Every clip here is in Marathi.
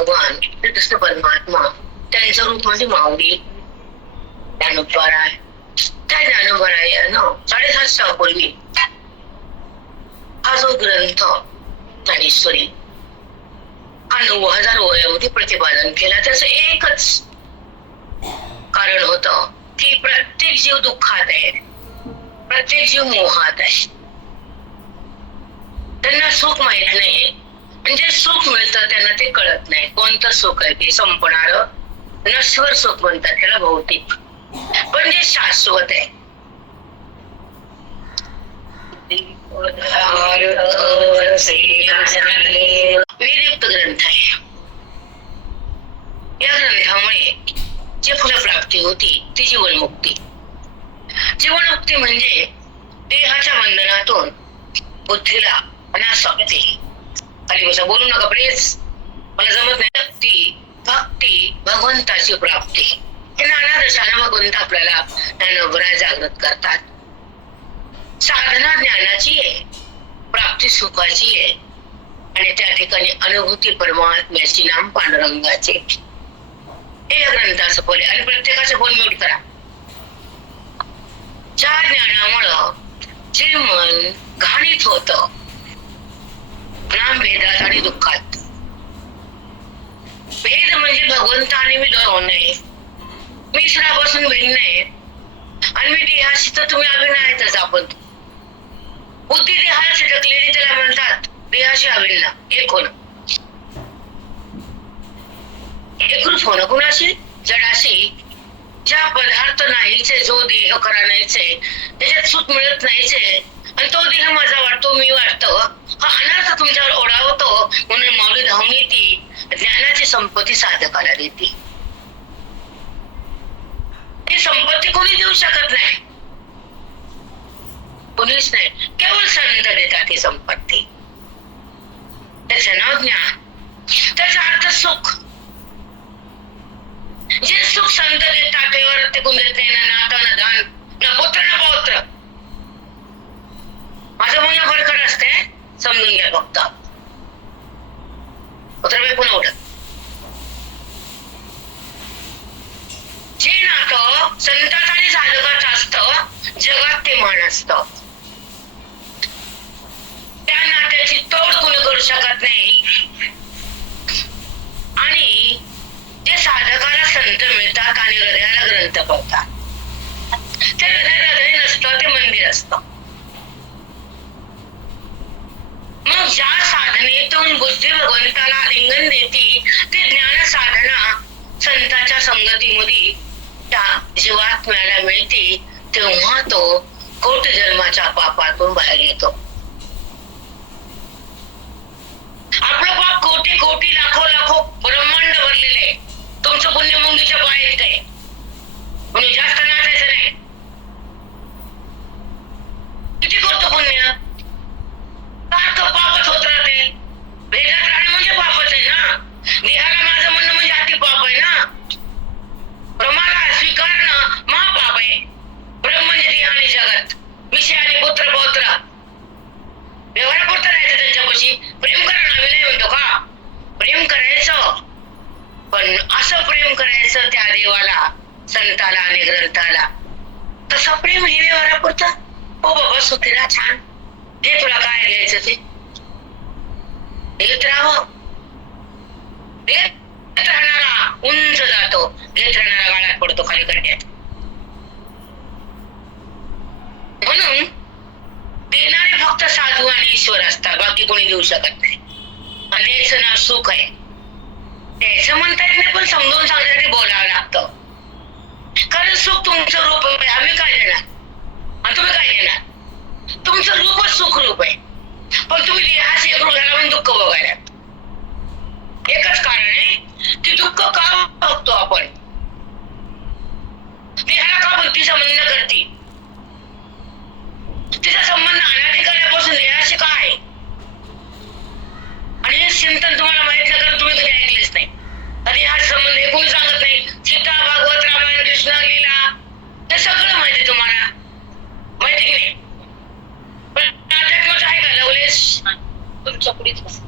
भगवान श्रीकृष्ण परमात्मा त्यांचं रूप म्हणजे माऊली ज्ञानोबाराय. त्या ज्ञानोबारायानं 750 पूर्वी हा जो ग्रंथ ज्ञानेश्वरी हा 9000 ओव्यामध्ये प्रतिपादन केला. त्याचं एकच कारण होतं की प्रत्येक जीव दुःखात आहे, प्रत्येक जीव मोहात आहे. त्यांना सुख माहित नाही, म्हणजे सुख मिळतं त्यांना ते कळत नाही. कोणतं सुख आहे ते संपणार नश्वर सुख म्हणतात त्याला, भौतिक. पण जे शाश्वत आहे वेदयुक्त ग्रंथ आहे. या ग्रंथामुळे जी फलप्राप्ती होती ती जीवनमुक्ती. जीवनमुक्ती म्हणजे देहाच्या बंधनातून बुद्धीला अनासक्ती. खाली बसा, बोलू नका प्लीज, मला जमत नाही. भक्ती भगवंताची प्राप्ती. हे नाना दशानं भगवंत आपल्याला ज्ञानोबराय जागृत करतात. साधना ज्ञानाची आहे, प्राप्ती सुखाची आहे, आणि त्या ठिकाणी अनुभूती परमात्म्याची नाम पांडुरंगाचे. हे या ग्रंथाचं फल आहे. आणि प्रत्येकाचं फोन म्यूट करा. ज्या ज्ञानामुळं जे मन घाणीत होत नामभेदात आणि दुःखात. भेद म्हणजे भगवंत आणि मी दोन होणे, मी ईश्वरापासून भिन्न आहे आणि मी देहाशी तर तुम्ही अभिन्न आहेतच. आपण बुद्धी देहाला चिटकलेली त्याला म्हणतात देहाशी अभिन्न. एक होणं, एकरूप होणं. कुणाशी? जडाशी. ज्या पदार्थ नाहीचे, जो देह खरा नाहीचे, त्याच्यात सुख मिळत नाहीचे, आणि तो देह माझा वाटतो, मी वाटतो, हा अनर्थ तुमच्यावर ओढावतो. म्हणून माऊली धावून येते, ज्ञानाची संपत्ती साधकाला देते. ती संपत्ती कोणी देऊ शकत नाही, कोणीच नाही. केवळ संत देतात ती संपत्ती. त्याचं नाव ज्ञान, त्याचा अर्थ सुख. जे सुख संत देतात तेवर ते कोण देत नाही. ना नातं, ना दान, ना पुत्र, ना पौत्र. माझं म्हणणं फरकट असते, समजून घ्या फक्त. पुत्र पुन्हा उठत. जे नातं संतात आणि साधकात असतं जगात ते मान असतं. त्या नात्याची तोड कोणी करू शकत नाही. आणि जे साधकाला संत मिळतात आणि हृदयाला ग्रंथ करतात, ते हृदय नसतं, ते मंदिर असतं. मग ज्या साधनेतून बुद्धी भगवंताला लिंगन देते ते ज्ञान साधना संतांच्या संगतीमध्ये त्या जीवात्म्याला मिळते. तेव्हा तो कोटी जन्माच्या पापातून बाहेर येतो. आपलं पाप कोटी कोटी लाखो लाखो ब्रह्मांड भरलेले. तुमचं पुण्य मुंगीच्या पायात आहे, म्हणून जास्त नाचायचं नाही. किती करतो पुण्य, सारखं पापच होत राहते. भेदात राहणं म्हणजे पापच आहे ना. देहाला माझं म्हणणं म्हणजे अति पाप आहे ना. ब्रह्माला स्वीकारणं महापाप आहे. ब्रह्म म्हणजे देह आणि जगत, विषय आणि पुत्र पौत्र. व्यवहारापुरतं राहायचं त्यांच्यापाशी. प्रेम करणं आम्ही नाही म्हणतो का, प्रेम करायचं, पण असं प्रेम करायचं त्या देवाला, संताला आणि ग्रंथाला. तसं प्रेम हे व्यवहारापुरतं. हो बाबा सुखीला छान, हे तुला काय घ्यायचं ते घेत राहावं. घेत राहणारा उंच जातो, घेत राहणारा गाळ्यात पडतो खाली करण्यात. म्हणून देणारे फक्त साधू आणि ईश्वर असतात, बाकी कोणी देऊ शकत नाही. आणि द्यायचं नाव सुख आहे. द्यायचं म्हणता येत नाही, पण समजून सांगण्यासाठी बोलावं लागतं. कारण सुख तुमचं रूप आहे. आम्ही काय देणार आणि तुम्ही काय देणार? तुमचं रूपच सुख रूप आहे, पण तुम्ही देहाशी एक रूपाला म्हणून दुःख बघायला. एकच कारण आहे की दुःख का बघतो आपण. देहाला का बुद्धी संबंध करते? तिचा संबंध अनाधिकाऱ्यापासून देहाशी का आहे? आणि हे चिंतन तुम्हाला माहित नाही, कारण तुम्ही कधी ऐकलेच नाही. कधी हा संबंध हे कोणी सांगत नाही. सीता, भागवत, रामायण, कृष्ण लीला हे सगळं माहिती तुम्हाला, माहिती नाही. पण अध्यात्माचं आहे का लवलेश तुमच्या पुढेच बस.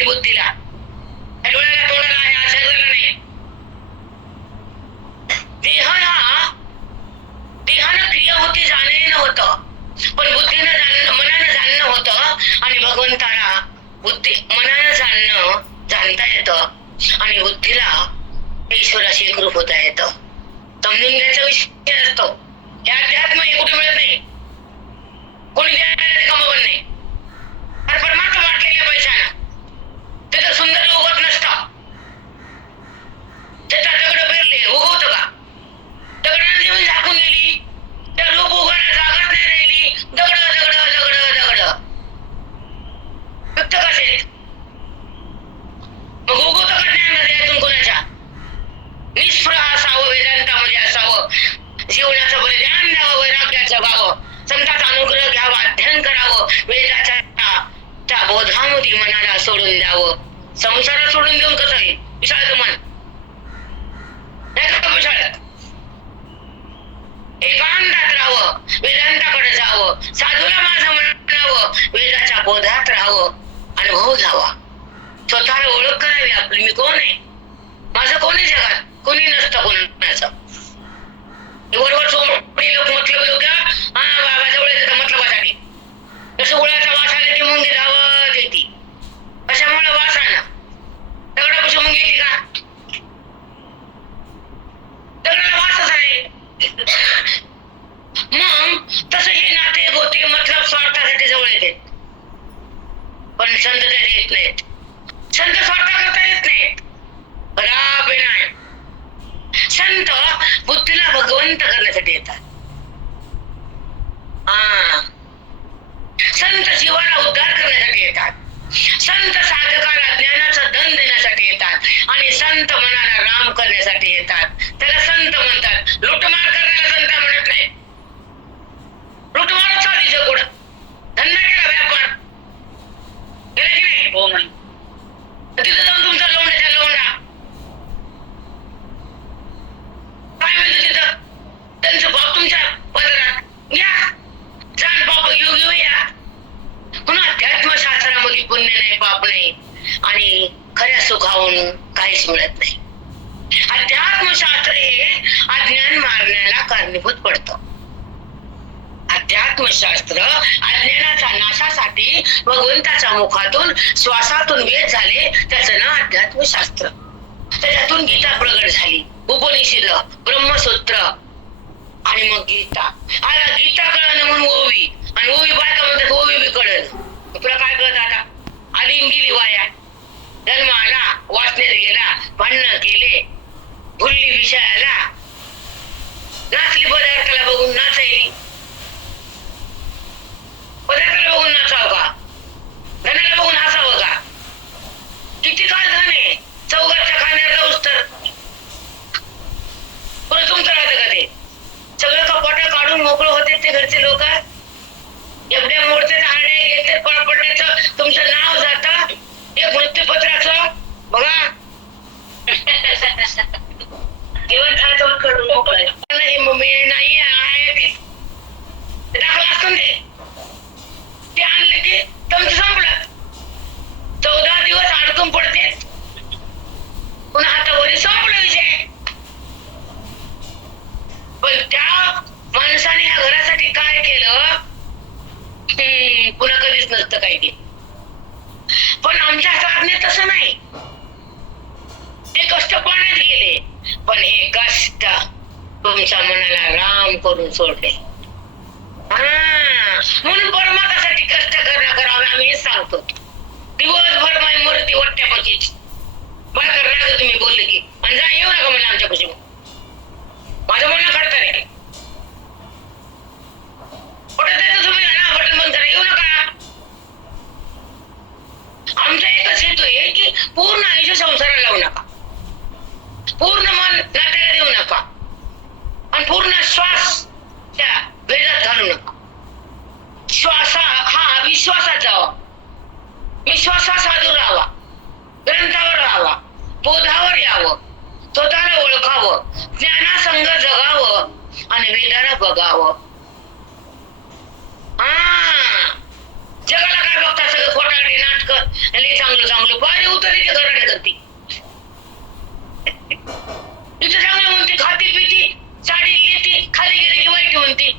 आहेत बुद्धीला, या डोळ्याला तोंडाला आहे, या शरीराला नाही. देहानं क्रिया होती जाणे नव्हतं, पण बुद्धीनं जाणणं, मनानं जाणणं होतं. आणि भगवंताला मनानं जाणता येतं आणि बुद्धीला ईश्वराशी एकरूप होता येतं. समजून घ्यायचा विषय असतो. हे अध्यात्म हे कुठे मिळत नाही, कोणी द्यायला कमावत नाही. अरे परमात्मा वाटलेल्या पैशानं ते तर सुंदर उगवत नसतं. त्याचा दगड पेरले उगवतं का? दगडाने जेवण झाकून गेली, त्या रोप उगवायला जागाच नाही राहिली. दगड दगड दगड दगड फक्त कसे मग उगवतं का ज्ञान हृदयातून कोणाच्या? निष्प्रह असावं, वेदांतामध्ये असावं, जीवनाचं बलिदान द्यावं, वैराग्याचं व्हावं, संतांचा अनुग्रह घ्यावा, अध्ययन करावं, वेदाच्या त्या बोधामध्ये मनाला सोडून द्यावं. संसारात सोडून देऊन कसं आहे विशाळचं मन विशाळत एकांतात राहावं, वेदांताकडे जावं, साधूला माझं म्हणावं, वेदाच्या बोधात राहावं, अनुभव घ्यावा, स्वतःला ओळख करावी आपली. मी कोण आहे, माझं कोण आहे जगात? कोणी नसतं कोणाचं. बरोबर चोमडे लोक मतलब लोक बाबा जवळ येतात मतलबासाठी. जसं उळ्याचा वास आला की मुंगी धावत येते, कशामुळे वास आला? दगडापाशी मुंगी येते का? दगडाला वासच आहे. मग तसं हे नाते गोते मतलब स्वार्थासाठी जवळ येते, पण संत त्या येत नाहीत. संत स्वार्थ करता येत नाहीत, राब नाही. संत बुद्धीला भगवंत करण्यासाठी येतात. संत जीवाला उद्धार करण्यासाठी येतात. संत साधकाला ज्ञानाचं धन देण्यासाठी येतात आणि संत मनाला राम करण्यासाठी येतात. त्याला संत म्हणतात. लुटमार करण्याला संत म्हणत नाही. लुटमारच चालली पुढं, धंदा केला, व्यापार केला की नाही? हो नाही. तिथं जाऊन तुमचा लोंढ्याच्या लोंढा काय मिळतं तिथं? त्यांचं बाप तुमच्या पदरात घ्या, जाण बाप घेऊ या. पुन्हा अध्यात्मशास्त्रामध्ये पुण्य नाही, पाप नाही आणि खऱ्या सुखावून काहीच मिळत नाही. अध्यात्मशास्त्र हे अज्ञान मारण्याला कारणीभूत पडतं. अध्यात्मशास्त्र अज्ञानाच्या नाशासाठी भगवंताच्या मुखातून श्वासातून वेद झाले, त्याचं नाव अध्यात्मशास्त्र. त्याच्यातून गीता प्रगट झाली, उपनिषद, ब्रह्मसूत्र आणि मग गीता. आता गीता कळलं म्हणून ओवी, आणि ओवी बायका म्हणतात ओवी बी कळलं. तुला काय कळत? आता आली गेली वाया, जन्म आला, वाचण्यात गेला, भांडणं केले, भुलली विषयाला, नाचली पदार्थाला बघून नाचायली. पदार्थाला बघून नाचावं का? धनाला बघून हसावं का? किती काळ धन आहे, चौघाच्या खाण्यावर जाऊस तर पुढे तुमचं राहतं का? ते सगळं कपाट काढून मोकळं होते ते घरचे लोक. एवढ्या मोडते हाडे घेते, पडपडण्याचं तुमचं नाव जातं एक मृत्यूपत्राचं. बघा नाही आहे दाखला असतो ते आणले की तुमचं संपलं. 14 दिवस अडकून पडते, पुन्हा हातावरी संपला विषय. पण त्या माणसाने ह्या घरासाठी काय केलं पुन्हा कधीच नसतं काही ते. पण आमच्या साधने तसं नाही, ते कष्ट पाण्यात गेले, पण हे कष्ट तुमच्या मनाला राम करून सोडले. म्हणून परमात्म्यासाठी कष्ट करावे आम्ही हेच सांगतो. दिवसभर माझी मरती वाटत्यापाशीच बरं करणार तुम्ही बोलले की, आणि जा येऊ नका मला आमच्यापाशी. माझं म्हणणं करता रे, कुठे जायचं तुम्ही ना, बटन बंद करा, येऊ नका. आमचा एकच हेतू आहे की पूर्ण आयुष्य संसाराला लावू नका, पूर्ण मन नाट्याला देऊ नका, आणि पूर्ण श्वास त्या वेदात घालू नका. श्वासा हा विश्वासात जावा, विश्वासा साधू राहावा, ग्रंथावर राहावा, बोधावर यावं, स्वतःला ओळखावं, ज्ञानासंग जगावं आणि वेदाला बघावं. जगाला काय बघता? सगळं खोटारडी नाटक, चांगलं चांगलं पाणी उतरली ते घराने करते. तिथं चांगलं म्हणते, खाती पिती, साडी लिहिती, खाली गेली की वाईट म्हणते.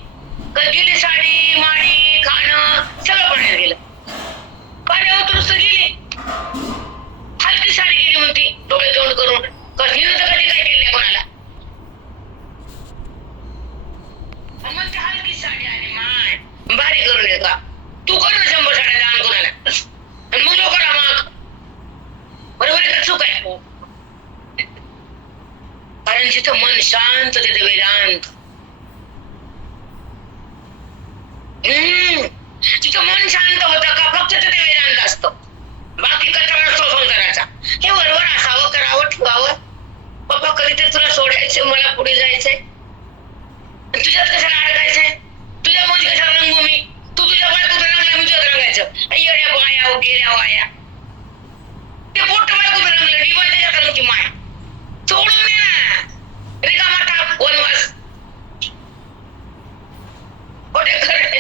गेली साडी माडी खाणं सगळं पाण्यात गेलं. पाण्यावर उतरूस गेली, हलकी साडी गेली म्हणते, डोळे तोंड करून. हिनं तर कधी काय केलं कोणाला. मग ते हलकी साडी आली, माय भारी करून ये का तू कर ना 100 साड्या दान कोणाला, आणि मग लोकांना माग. बरोबर आहे का चूक आहे. कारण जिथं मन शांत तिथे वेदांत. जिथं मन शांत होतं का फक्त तिथे वेदांत असतो, बाकी कचरा असतो संसाराचा. हे बरोबर असावं, करावं, ठेवावं. बाबा कधीतरी तुला सोडायचं, मला पुढे जायचंय, तुझ्यात कशाला अडकायचंय, तुझ्या मध्ये कशाला रंगू मी. तू तुझ्या बायकोचं रंगला, मी तुझ्यात रंगायचं. येड्या वाया गेल्या वाया, ते मोठं बायकोचं रंगलं, मी बाय त्याच्यात रंगची माय. सोडून दे ना रिकामा ताप वनवास. खोटे खरे ते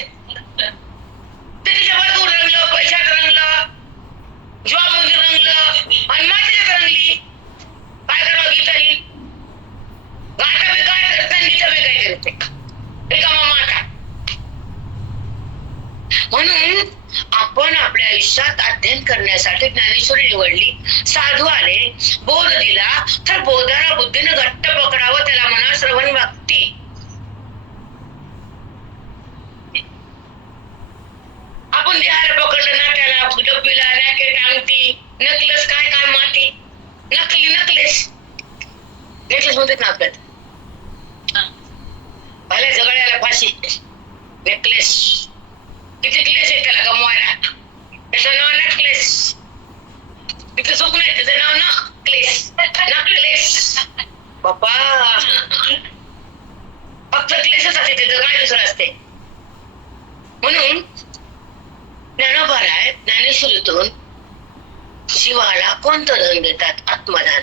तिच्या बायकोवर रंगलं, पैशात रंगलं, जॉब मध्ये रंगलं, आणि माझ्यात रंगली. काय करावं गीता ही. गाता बी काय करत नाही, गीता बी काय करते, रिकामा माता. म्हणून आपण आपल्या आयुष्यात अध्ययन करण्यासाठी ज्ञानेश्वरी निवडली. साधू आले, बोध दिला, तर बोधाला बुद्धीनं घट्ट पकडावं, त्याला म्हणा श्रवण भक्ती. आपण देहाला पकडलं ना, त्याला डब्बीला रॅकेट, अंगठी, नकलस, काय काय माती, नकली नेकलेस म्हणतात ना आपल्यात. भल्या जगळ्याला फाशी, नेकलेस. किती क्लेस आहे त्याला गमवायला. त्याचं नाव नेकलेस, तिथं चूक नाही, त्याचं नाव नकलेस. नकलेस बाप्पा, फक्त क्लेसच असते, तिथं काय दुसरं असते. म्हणून ज्ञानोबाराय ज्ञानेश्वरीतून शिवाला कोणतं धन देतात, आत्मदान.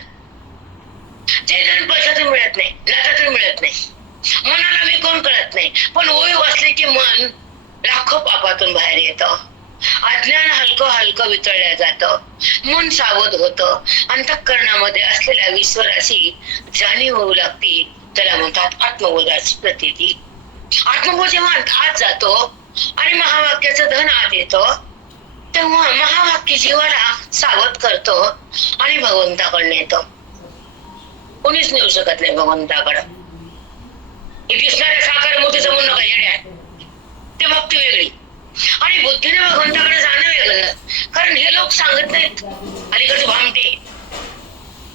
जे धन पैशातून मिळत नाही, नात्यातून मिळत नाही, मनाला मी कोण कळत नाही, पण ओळी वाचले की मन लाखो पापातून बाहेर येतं. अज्ञान हलकं हलकं वितळल्या जातं, मन सावध होतं, अंतःकरणामध्ये असलेल्या ईश्वराची जाणीव होऊ लागते. त्याला म्हणतात आत्मबोधाची प्रतीती. आत्मबोध जेव्हा आत जातो आणि महावाक्याचं धन आत येतं, तेव्हा महावाक्य जीवाला सावध करतो आणि भगवंताकडे येतो. कोणीच नेऊ शकत नाही भगवंताकडं. दिसणाऱ्या साकार मूर्तीचं म्हणणं काय येड्या, ते भक्ती वेगळी आणि बुद्धीने भगवंताकडे जाणं वेगळं. कारण हे लोक सांगत नाहीत, अलीकडचे भामटे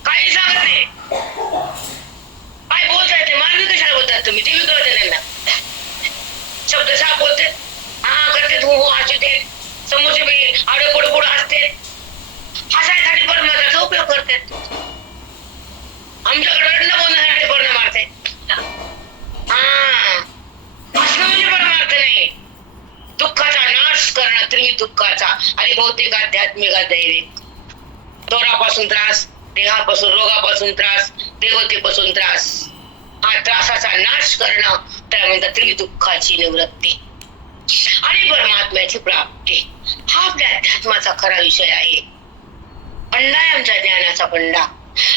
काही सांगत नाही. काय बोलताय ते मानवी कशाला बोलतात तुम्ही, ते विकळत त्यांना. शब्द साफ बोलते, हा करते, तू हो हसते, समोरचे बी आडे पुढे पुढे हसते, हसायसाठी परमार्थाचा उपयोग करते. आमच्याकडे रडणं बोलण्यासाठी पर्ण मारते. हसणं म्हणजे परमार्थ नाही, दुःखाचा नाश करणं, त्रिदुःखाचा आणि भौतिक आध्यात्मिक धैर्य. दोरापासून त्रास, देहापासून रोगापासून त्रास, देवतेपासून त्रास, हा त्रासाचा नाश करणं, त्याला म्हणतात त्रिदुःखाची निवृत्ती आणि परमात्म्याची प्राप्ती. हा आपल्या अध्यात्माचा खरा विषय आहे. पंडा आहे आमच्या ज्ञानाचा पंडा,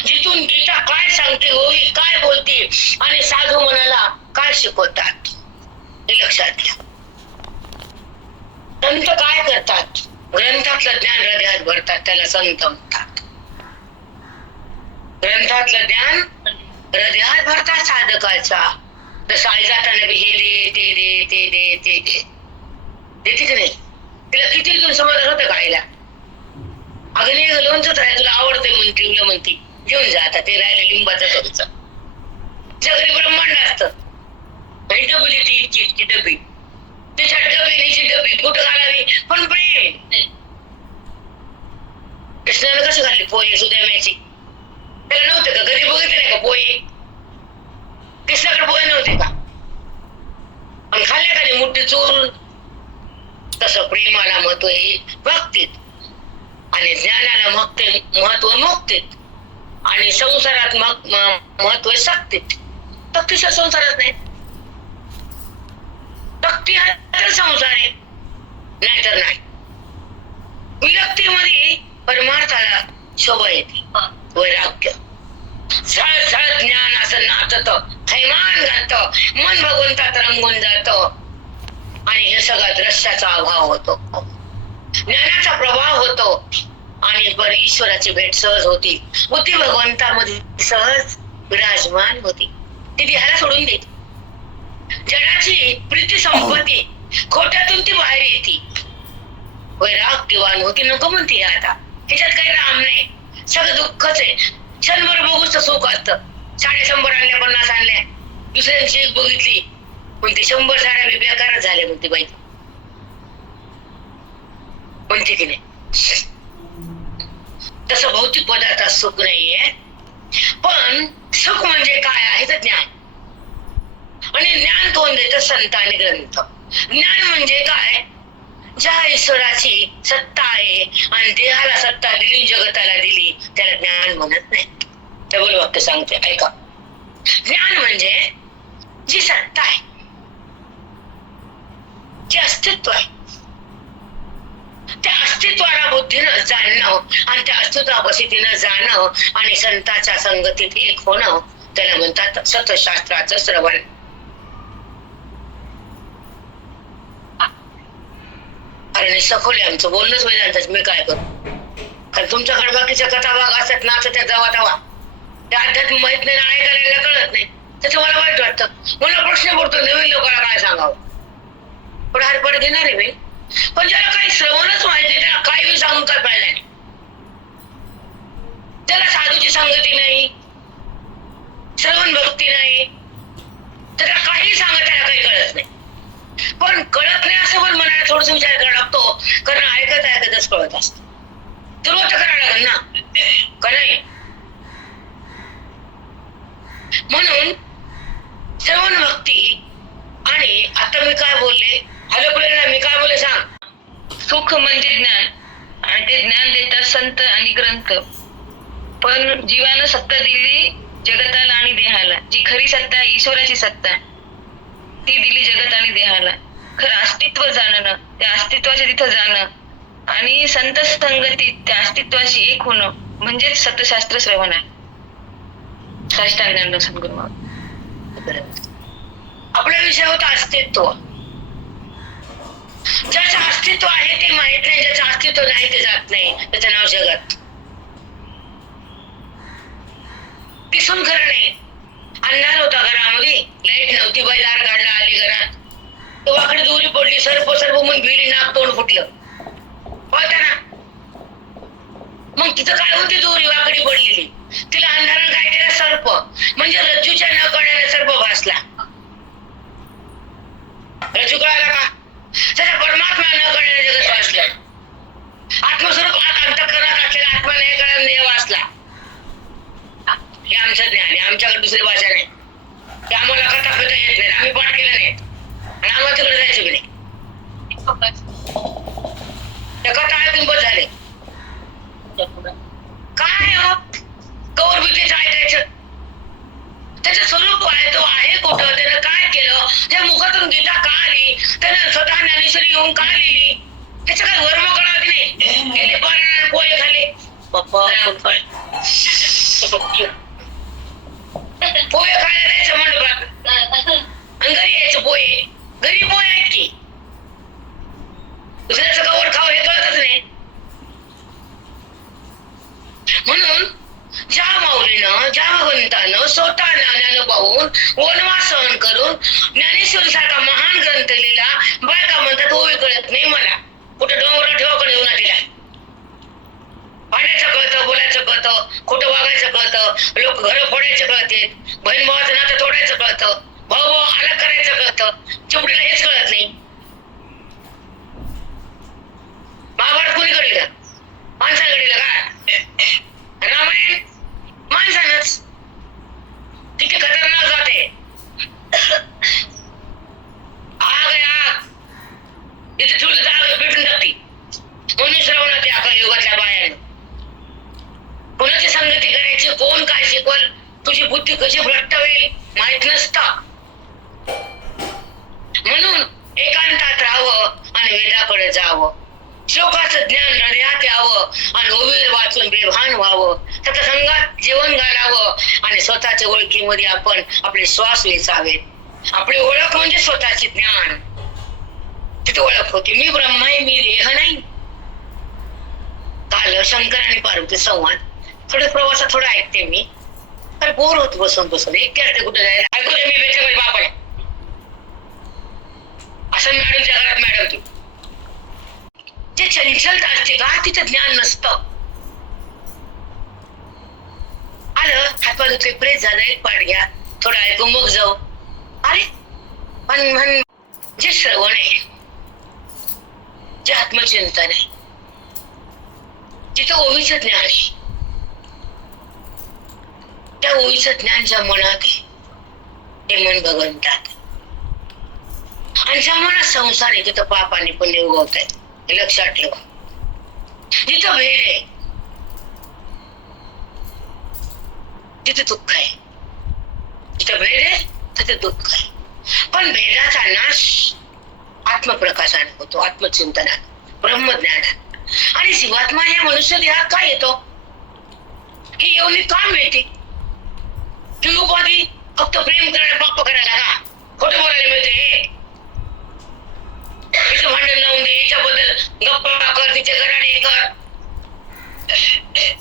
जिथून गीता काय सांगते, होई काय बोलते आणि साधू मनाला काय शिकवतात हे लक्षात घ्या. संत काय करतात, ग्रंथातलं ज्ञान हृदयात भरतात, त्याला संत म्हणतात. ग्रंथातलं ज्ञान हृदयात भरतात साधकाचा. जसं आई जाताना बी हे दे ते दे ते दे ते दे देते की नाही. तिला किती दिवस समाधान होतं का आईला. अग्नी लोणचंच आहे, तुला आवडते म्हणते, म्हणते घेऊन जा आता, ते राहिलं लिंबाचं लोणचं. सगळी ब्रह्मांड असतं, डबी देते इतकी इतकी डबी, त्याच्यात डबी डबी कुठं घालावी, पण प्रेम. कृष्णाला कसं घालली पोहे सुदैम्याची, त्याला नव्हते का कधी बघितले नाही का पोहे. कृष्णाकडे पोहे नव्हते का, आणि खाल्ल्या खाली मुठ्ठी चोरून. तसं प्रेमाला महत्व आहे भक्तीत, आणि ज्ञानाला महत्व मुक्तीत, आणि संसारात महत्व सक्तीत. सक्तीच्या संसारात नाही, सक्ती हा संसार आहे, नाहीतर नाही. विरक्तीमध्ये परमार्थाला शोभा येते. वैराग्य सळसळ ज्ञान असं नाचत, थैमान घालत, मन भगवंतात रंगून जात आणि हे सगळं दृश्याचा अभाव होतो, ज्ञानाचा प्रभाव होतो आणि बर ईश्वराची भेट सहज होती. बुद्धी भगवंतामध्ये सहज विराजमान होती. ती देहाला सोडून देते. जगाची प्रीती संपत्ती खोट्यातून ती बाहेर येते. वैराग्यवान होती. नको म्हणते आता, ह्याच्यात काही राम नाही, सगळं दुःखच आहे. क्षणभर बघूच तर सुख असतं. 150 आणल्या, 50 आणल्या, दुसऱ्यांची एक बघितली म्हणते 100 साड्या बी बेकारच झाल्या म्हणते बाई, म्हणते की नाही. तसं भौतिक पदार्थात सुख नाहीये, पण सुख म्हणजे काय आहे तर ज्ञान. आणि ज्ञान कोण देतं? संत आणि ग्रंथ. ज्ञान म्हणजे काय? ज्या ईश्वराची सत्ता आहे आणि देहाला सत्ता दिली, जगताला दिली, त्याला ज्ञान म्हणत नाही. डबल वाक्य सांगते, ऐका. ज्ञान म्हणजे जी सत्ता आहे, जे अस्तित्व आहे, त्या अस्तित्वाला बुद्धीनं जाणणं आणि त्या अस्तित्वापाशी तिनं जाणं आणि संतांच्या संगतीत एक होणं, त्याला म्हणतात सतशास्त्राचं श्रवण. अरे सखोली आमचं बोलणंच वेदांतच, मी काय करू? कारण तुमच्याकडे बाकीच्या कथा भाग असतात ना, त्या जावा तवा त्या अध्यात्म माहित नाही, ऐकायला कळत नाही, त्याचं मला वाईट वाटतं. मला प्रश्न पडतो, नवीन लोकांना काय सांगावं? पण हरपड घेणार आहे मी. पण ज्याला काही श्रवणच माहिती, त्याला काही बी सांगून काय पाहिजे नाही. त्याला साधूची संगती नाही, श्रवण भक्ती नाही, त्याला काही सांगा, त्याला काही कळत नाही. पण कळत नाही असं पण मनाला थोडस विचार करावा लागतो, कारण ऐकत ऐकतच कळत असत. सुरुवात करावं लागेल ना, का नाही? म्हणून श्रवण भक्ती. आणि आता मी काय बोलले? हॅलो प्रेरणा, मी काय बोलले सांग? सुख म्हणजे ज्ञान, आणि ते ज्ञान देतात संत आणि ग्रंथ. पण जीवानं सत्ता दिली जगताला आणि देहाला. जी खरी सत्ता आहे, ईश्वराची सत्ता आहे, ती दिली जगत आणि देहाला. खरं अस्तित्व जाणणं, त्या अस्तित्वाच्या तिथं जाणं आणि संत संगतीत त्या अस्तित्वाशी एक होणं म्हणजेच सतशास्त्र श्रवण आहे. साष्टांग सद्गुरू. आपला विषय होता अस्तित्व. ज्याचं अस्तित्व आहे ते माहित नाही, ज्याचं अस्तित्व नाही ते जात नाही, त्याचं नाव जगत. दिसून खरं नाही. अंधार होता घरामध्ये, लाईट नव्हती, बैलार काढला, आली घरात, तो वाकडी दोरी पडली, सर्प म्हणून भिली, नाक तोंड फुटलं, कळतं ना? मग तिथं काय होती? दोरी वाकडी पडलेली, तिला अंधारानं काय केलं? सर्प. म्हणजे रज्जूच्या न कळण्याला सर्प भासला. रज्जू कळाला का? त्याचा परमात्मा न कळण्याला जगत वाचलं. आत्मस्वरूप अंतःकरणात असलेला आत्मा नाही कळण्याला देव वाचला. हे आमचं ज्ञान आहे, आमच्याकडे दुसरी भाषा नाही. ते आम्हाला कथा फिरता येत नाही, आम्ही पाठ केलं नाही आणि आम्हाला तिकडे जायचं बी नाही. त्या कथा ऐकून बस झाले. काय हो कौर भीतीचं ऐकायचं? त्याचं स्वरूप आहे, तो आहे कुठं, त्यानं काय केलं, त्या मुखातून गीता का आली, त्यानं स्वतः ज्ञानेश्वरी येऊन का लिहिली, त्याचं काय वर्म कळावं की नाही? गेले पारायण पोहे खाले, पोहे खायला जायचं मंडपात आणि घरी यायचं. पोहे घरी पोहे आहेत की, दुसऱ्याचं कवर खावं हे कळतच नाही. म्हणून ज्या माऊलीनं, ज्या भगवंतानं स्वतः ज्ञानानं पाहून वनवास सहन करून ज्ञानेश्वरी सारखा महान ग्रंथ लिहिला. बायका म्हणतात ओवी कळत नाही मला, कुठं डोंगरा ठेवाकडे येऊन दिला. पाण्याचं कळतं, बोलायचं कळतं, खोटं वागायचं कळतं, लोक घर फोडायचं कळते, बहीण भावाचं नातं तोडायचं कळतं, भाऊ भाऊ अलग करायचं कळतं, चिपडीला हेच कळत नाही. महाभारत कोणी घडलं? माणसानं घडलं का? रामायण माणसानच. तिथे खतरनाक जाते, आग आहे आग, इथे थोडी आग भेटून टाकते. म्हणून श्रवणात या कलियुगातल्या बायानं कोणाची संगती करायची, कोण काय शिकवल, तुझी बुद्धी कशी भ्रष्ट होईल माहित नसतं. म्हणून एकांतात राहावं आणि वेदाकडे जावं, श्लोकाचं ज्ञान हृदयात यावं आणि ओवी सत्संगात जेवण घालावं आणि स्वतःच्या ओळखीमध्ये आपण आपले श्वास वेचावेत. आपली ओळख म्हणजे स्वतःचे ज्ञान. तिथे ओळख होती, मी ब्रह्म आहे, मी देह नाही. काल शंकर आणि पार्वती संवाद थोडे प्रवासात थोडं ऐकते मी, तर बोर होत बसून बसून. एकटे अर्धे कुठे जायला ऐकू दे, मी वेळच्या बाप आहे असं मॅडमच्या घरात मॅडम तू जे चंचलता असते का तिचं ज्ञान नसतं. आलं हातपाय धुतले, प्रेस झालं, एक पाठ घ्या, थोडं ऐकू मग जाऊ. अरे पण जे श्रवण आहे, जे आत्मचिंतन आहे, जिथं ओवीचं ज्ञान आहे, त्या ओवीचं ज्ञान ज्या मनात आहे ते मन भगवंतात. आणि ज्या मनात संसार आहे तिथं पाप आणि पुण्य उगवत आहे, हे लक्षात ठेवा. जिथं भेद आहे तिथे दुःख आहे, जिथं भेद आहे तिथे दुःख आहे. पण भेदाचा नाश आत्मप्रकाशाने होतो, आत्मचिंतनात, ब्रह्मज्ञानात. आणि जीवात्मा या मनुष्य देहात काय येतो, ही एवढी का मिळते, की उपाधी फक्त प्रेम करायला, पाप करायला का, खोटं बोलायला मिळते. तिचं भांडण लावून दे, याच्याबद्दल गप्पा कर, तिच्या घराने कर,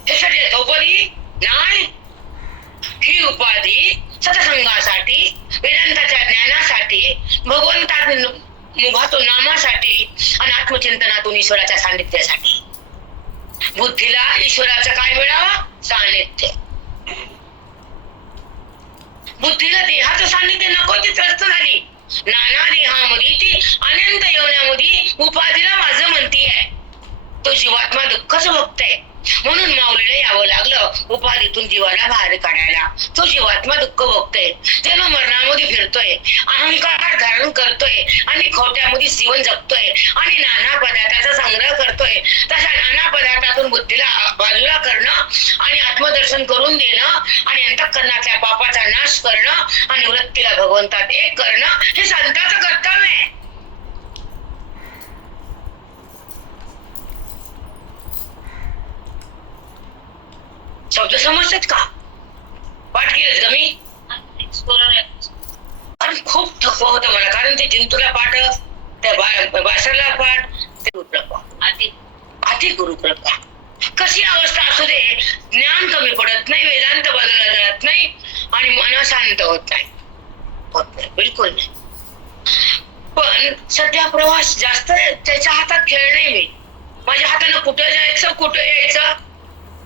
त्यासाठी उपाधी नाही. ही उपाधी सत्संगासाठी, वेदांताच्या ज्ञानासाठी, भगवंतातून नामासाठी आणि आत्मचिंतनातून ईश्वराच्या सान्निध्यासाठी. बुद्धीला ईश्वराचं काय मिळावं, सान्निध्य. बुद्धीला देहाचं सान्निध्य नको, ती त्रस्त झाली. नाना देहामध्ये ती अनंत योन्यामध्ये उपाधीला माझं म्हणतीये. तो जीवात्मा दुःखच भोगतोय, म्हणून माऊलीला यावं लागलं उपाधीतून जीवाला बाहेर काढायला. तो जीवात्मा दुःख भोगतोय, जन्म मरणामध्ये फिरतोय, अहंकार धारण करतोय आणि खोट्यामध्ये जीवन जगतोय आणि नाना पदार्थाचा संग्रह करतोय. तशा नाना पदार्थातून बुद्धीला बाजूला करणं आणि आत्मदर्शन करून देणं आणि अंतःकरणातल्या पापाचा नाश करणं आणि वृत्तीला भगवंतात एक करणं हे संतांचं कर्तव्य आहे. शब्द समजतात का, पाठ केलं का मी, कारण खूप थकवा होता मला. कारण ते जिंतूला पाठ, त्या भाषाला पाठ, ते गुरुकृपा, अति गुरुकृपा. कशी अवस्था असू दे, ज्ञान कमी पडत नाही, वेदांत बदलला जात नाही आणि मन शांत होत नाही, बिलकुल नाही. पण सध्या प्रवास जास्त त्याच्या हातात खेळ नाही. मी माझ्या हाताने कुठं जायचं, कुठं यायचं,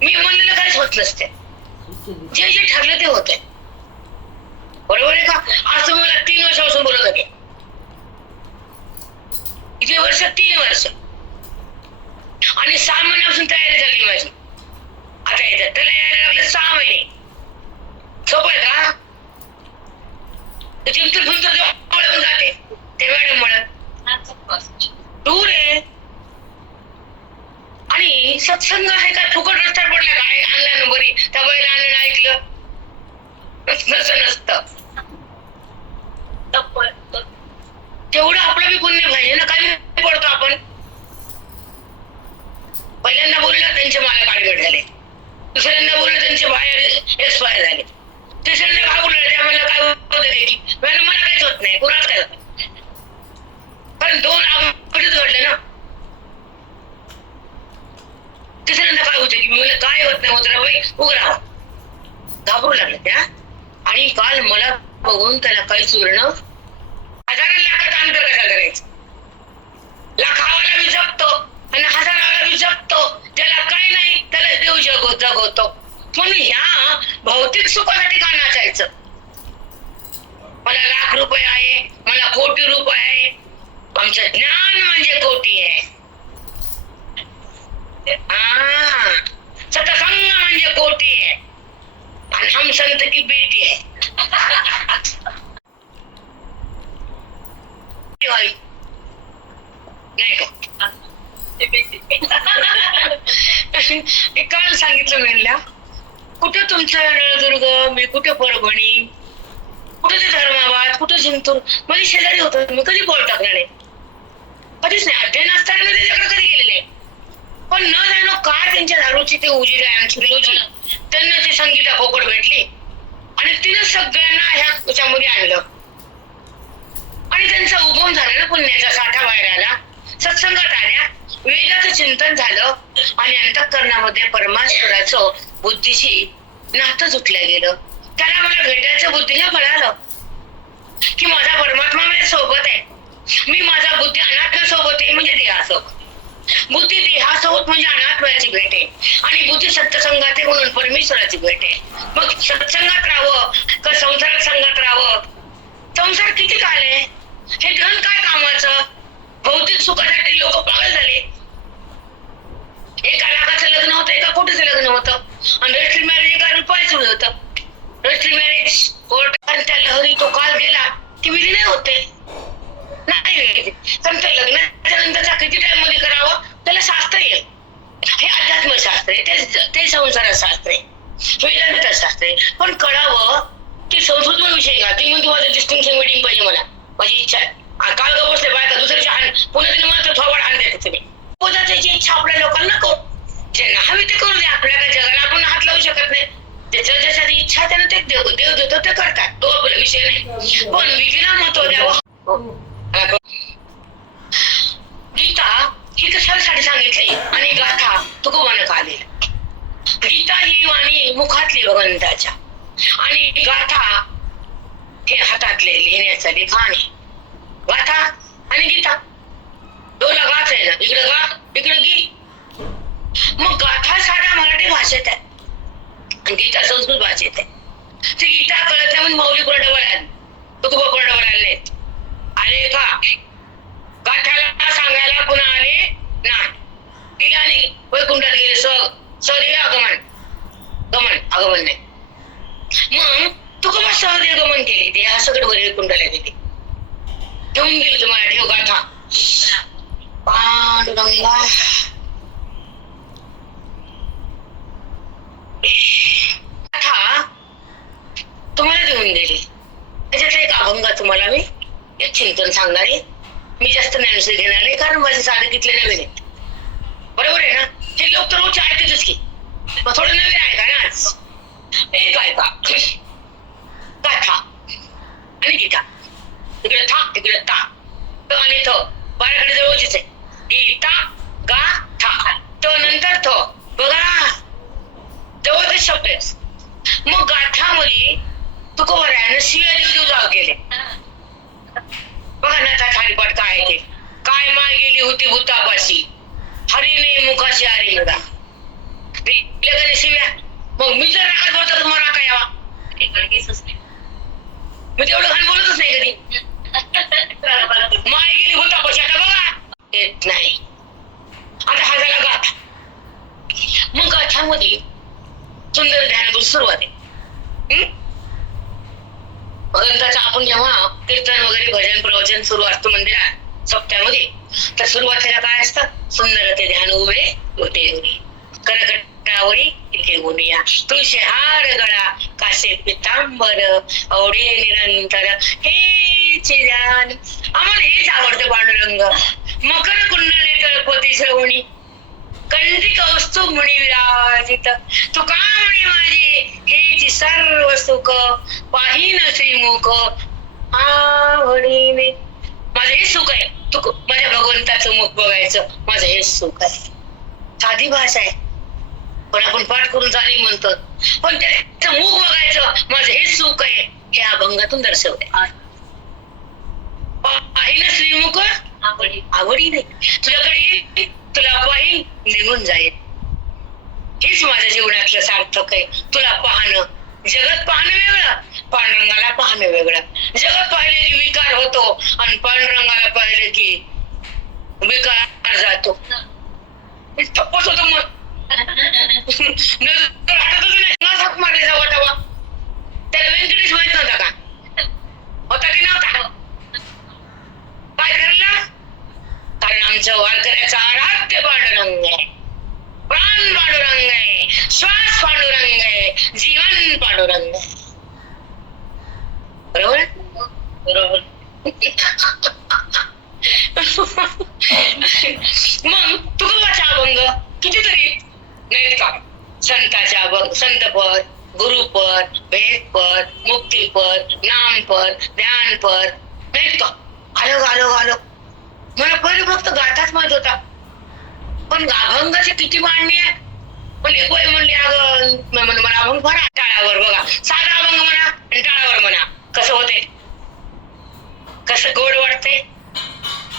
मी म्हणलेलं काहीच होत नसते. जे जे ठरलं ते होत आहे, बरोबर आहे का. आज तुम्ही मला 3 वर्षापासून बोलत होते, किती वर्ष, 3 वर्ष आणि 6 महिन्यापासून तयारी झाली माझी. आता येतात त्याला यायला लागले 6 महिने. सोपं आहे का, चिंतून फिंतून जवळ जाते ते मॅडम म्हणत दूर आहे. आणि सत्संग आहे का फुकट रस्त्यात पडला काय, आणला नंबरी त्या बैला आणलं ऐकलं नसतं. तेवढं आपलं बी पुण्य पाहिजे ना. काय पडतो आपण, पहिल्यांदा बोललं त्यांचे मला काळवेट झाले, दुसऱ्यांदा बोललं त्यांचे बाहेर एक्सपायर झाले, तिसऱ्यांदा काय बोललं त्या मला काय होतं देखील, मला काहीच होत नाही, कुणाच काय होत. कारण 2 अपघातच घडले ना. तिसऱ्यांदा काय होतं की मला काय होत नाही, होत राहावं, उभं राहावं, घाबरू लागलं त्या. आणि काल मला बघून त्याला काही चुरणं, हजारो लाखात अंतर कसा करायचं, लाखावाला बी जगतो आणि हजाराला बी जगतो, ज्याला काही नाही त्याला देव जगवतो. म्हणून ह्या भौतिक सुखासाठी का नाचायचं. मला लाख रुपये आहे, मला कोटी रुपये आहे, आमचं ज्ञान म्हणजे कोटी आहे. सत्संग म्हणजे कोटी आहे आणि हम संत की बेटी आहे. नाही का काल सांगितलं म्हणल्या, कुठे तुमचं नळदुर्ग, मी कुठे परभणी, कुठे ते धर्माबाद, कुठे जिंतूर, म्हणजे शेजारी होत. मी कधी बोल टाकणार नाही, कधीच नाही. अध्ययन असताना मी त्याच्याकडे कधी गेलेले, पण न जाणं काय त्यांच्या दारूची ते उजी आहे, आमची रोजी त्यांना ती संगीता खोपड भेटली आणि तिनं सगळ्यांना ह्या याच्यामध्ये आणलं आणि त्यांचा उगम झाला ना, पुण्याचा साठा बाहेर आला, सत्संगात आल्या, वेदाचं चिंतन झालं आणि अंतःकरणामध्ये परमेश्वराचं बुद्धीशी नातं जुटलं गेलं. त्याला मला भेटायचं बुद्धीला कळालं की माझा परमात्मा माझ्या सोबत आहे. मी माझा बुद्धी अनात्मा सोबत आहे म्हणजे देहासोबत, बुद्धी देहासोबत म्हणजे अनात्म्याची भेट आहे आणि बुद्धी सत्संगात आहे म्हणून परमेश्वराची भेट आहे. मग सत्संगात राहावं का संसारात संघात राहावं? संसार किती काळ आहे? हे धन काय कामाचं? भौतिक सुखासाठी लोक पागल झाले. एका लाखाचं लग्न होतं, एका कोटीचं लग्न होतं आणि रजिस्ट्री मॅरेज एका रुपयाचं होतं. रजिस्ट्री मॅरेज कोर्ट आणि त्या लहरी तो काल गेला की विधी नाही होते, नाही. कारण त्या लग्नाच्या नंतरचा किती टाइम मध्ये करावं त्याला शास्त्र येईल. हे अध्यात्मशास्त्र आहे, ते संसार शास्त्र आहे, वेदांत शास्त्र आहे. पण कळावं की संस्कृत विषय का ती म्हणतो माझं डिस्टिंक्शन मिटिंग पाहिजे, मला माझी इच्छा आहे. काल का बसले बायका दुसऱ्याच्या हान पुन्हा तिने मात्र थोबाड हान देते तुम्ही. त्याची इच्छा आपल्या लोकांना नको, ज्यांना हवी ते करू दे. आपल्याला जगाला आपण हात लावू शकत नाही. ज्याच्यासाठी इच्छा त्यानं ते देव देतो ते करतात, तो आपला विषय नाही. पण विधीला महत्व द्यावं. गीता ही कशासाठी सांगितली आणि गाथा तुकोबानं का आली? गीता ही वाणी मुखातली भगवंताच्या आणि गाथा हे हातातले लिहिण्याचं लिखाण आहे. गाथा आणि गीता दोला गाथ आहे ना, इकडे गा इकडे गी. मग गाथा साधा मराठी भाषेत आहे आणि गीता संस्कृत भाषेत आहे. ती गीता कळत नाही म्हणून माऊली कोण डबल आले, तुकोबा कोण डबल आले आले का? गाठाला सांगायला पुन्हा आले नाही. आणि वैकुंठात गेले सहदेव आगमन आगमन नाही. मग तुकोबा सहदेव गमन केले, ते हा सगळं वैकुंठाला गेले, घेऊन गेले तुम्हाला ठेव गाथा. पांडुरंगा गाथा तुम्हाला देऊन गेली. त्याच्यातला एक अभंग तुम्हाला मी एक चिंतन सांगणार आहे. मी जास्त ज्ञानशे घेणार नाही कारण माझे साधे तिथले नवीन आहेत, बरोबर आहे ना. हे लोक तर रोज ऐकतच की, मग थोडं नवीन आहे का ना. आज एक ऐका गाथा आणि गीता, इकडे था इकडे ता आणि थ बाराकडे जवळचीच आहे. गीता गा था तो नंतर थ बघा जवळच शब्द आहे. मग गाथामध्ये तुकोबारायानं शिव्या देऊ जाव केले. बघा ना त्या थालीपाठ काय आहे ते. काय माय गेली होती भूतापाशी, हरीने मुखाशी हरी नदा. शिव्या. मग मी जर रागात बोलतो तर तुम्हाला रागा यावा, मी तेवढं घाण बोलतच नाही कधी. माय गेली भूतापाशी, आता बघा येत नाही. आता हा झाला गाथा. मग गाथामध्ये सुंदर ध्यानातून सुरुवात आहे. भगवंताचं आपण जेव्हा कीर्तन वगैरे भजन प्रवचन सुरू असतो मंदिरात सप्त्यामध्ये, तर सुरुवातीला काय असतं? सुंदर ते ध्यान उभे होते करकटावरी इथे गुनिया, तुळशी हार गळा कासे पितांबर अवढे निरंतर हे ध्यान. आम्हाला हेच आवडतं पांडुरंग. मकर कुंडले तळपती श्रवणी कंठी कौस्तुभ मुनी विराजित, तुका म्हणे माझे हेची सर्व सुख पाहिन श्रीमुख आवडीने. माझं हे सुख आहे, तू माझ्या भगवंताचं मुख बघायचं, माझं हे सुख आहे. साधी भाषा आहे पण आपण पाठ करून चाली म्हणतो, पण त्याचं मुख बघायचं, माझं हे सुख आहे, हे अभंगातून दर्शवते. पाहिन श्रीमुख आवडीने, तुझ्याकडे तुला पाहिन निघून जाईल. हेच माझ्या जीवनातलं सार्थक आहे. तुला पाहणं, जगत पाहणं वेगळं, पांडुरंगाला पाहणं वेगळं. जगत पाहिले की विकार होतो आणि पांडुरंगाला पाहिले की विकार जातो. तपच होतो मग हाक मारले जावा तेव्हा. त्याला व्यंकटेश माहित नव्हता का? होता की नव्हता? काय करला? कारण आमचं वारकऱ्याचा आराध्य पांडुरंग आहे, प्राण पांडुरंग आहे, श्वास पांडुरंग आहे, जीवन पांडुरंग आहे. बरोबर बरोबर. मग तुकोबाचा अभंग कितीतरी नाहीत का संताच्या संतपद, गुरुपद, भेदपद, मुक्तीपद, नामपद, ज्ञानपद नाही का? आलो आलो आलो. मला पहिले फक्त गाथाच माहित होता, पण अभंगाची किती मांडणी आहे. पण एक वय म्हणली अगं मला अभंग म्हणा टाळावर, बघा साधा अभंग म्हणा आणि टाळावर म्हणा कसं होते, कसं गोड वाटते.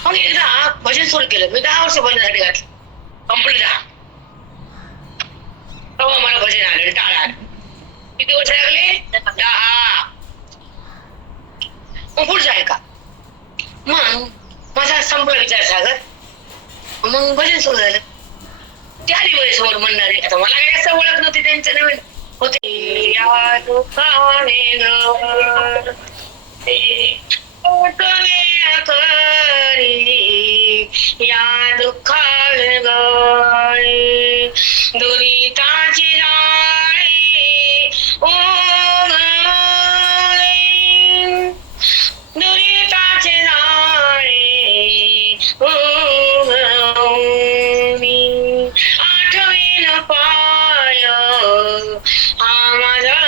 मग एकदा भजन सुरू केलं मी, 10 वर्ष भजनासाठी घातलं, कंप्लीट 10. तेव्हा मला भजन आलं टाळ आलं. किती वर्ष लागले? 10. मग पुढचं आहे का? मग माझा संपला विचार सागर. मग भजन सुरू झालं. त्या समोर म्हणणारे, आता मला काही असं ओळख नव्हती त्यांचं, नवीन होते. या दुःखाने या दुःखाने दुरिताची जाळी दुरिताची जाळी आठवीन पाय हा माझा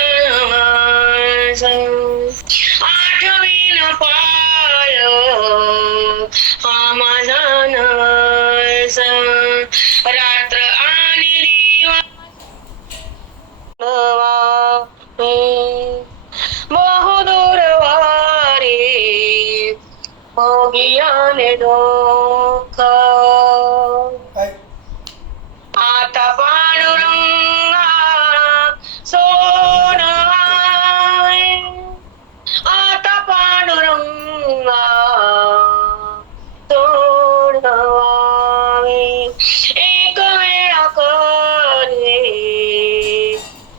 आठवीन पाय हा माझा रात्र आणि बहुदूर वारी भोगियाने दुःख आता पांडुरंगा सोडवाय, आता पांडुरंगा सोडवाय. एक वेळा करे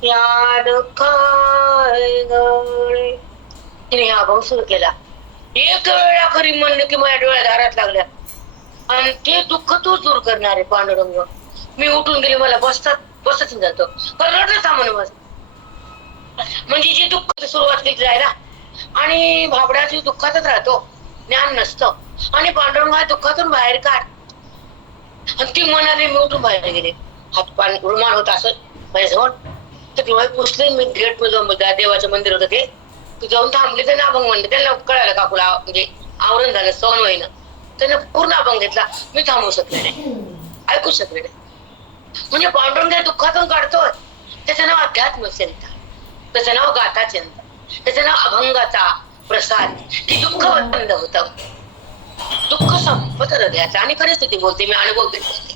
या दुःखाय गळे. तिने हा भाऊ सुरू केला. एक वेळा खरी म्हणलं की माझ्या डोळ्यात हारात लागल्या, आणि ते दुःख तूच दूर करणार आहे पांडुरंग. मी उठून गेले, मला बसत जातो, रडणं थांबणं बस. म्हणजे जे दुःख सुरुवात केली जायला, आणि भाबडाची दुःखातच राहतो, ज्ञान नसतं, आणि पांडुरंग हा दुःखातून बाहेर काढ. आणि ती म्हणाली, मी उठून बाहेर गेले, हात पाणी रुमाल होता असं माझ्याजवळ, तर डोळे पुसले. मी गेट मध्ये देवाचं मंदिर होतं ते जाऊन थांबले. त्यांना अभंग म्हणले, त्यांना कळायला काकूला म्हणजे आवरण झालं, सहन होईना. त्याने पूर्ण अभंग घेतला. मी थांबवू शकले नाही, ऐकू शकले नाही. म्हणजे पांडुरंग दुःखातून काढतोय. त्याचं नाव अध्यात्म चिंतन, त्याचं नाव गाथा चिंतन, त्याचं नाव अभंगाचा प्रसाद. की दुःख बंद होत, दुःख संपत हृदयाचं. आणि खरी स्थिती बोलते, मी अनुभव घेत बोलते,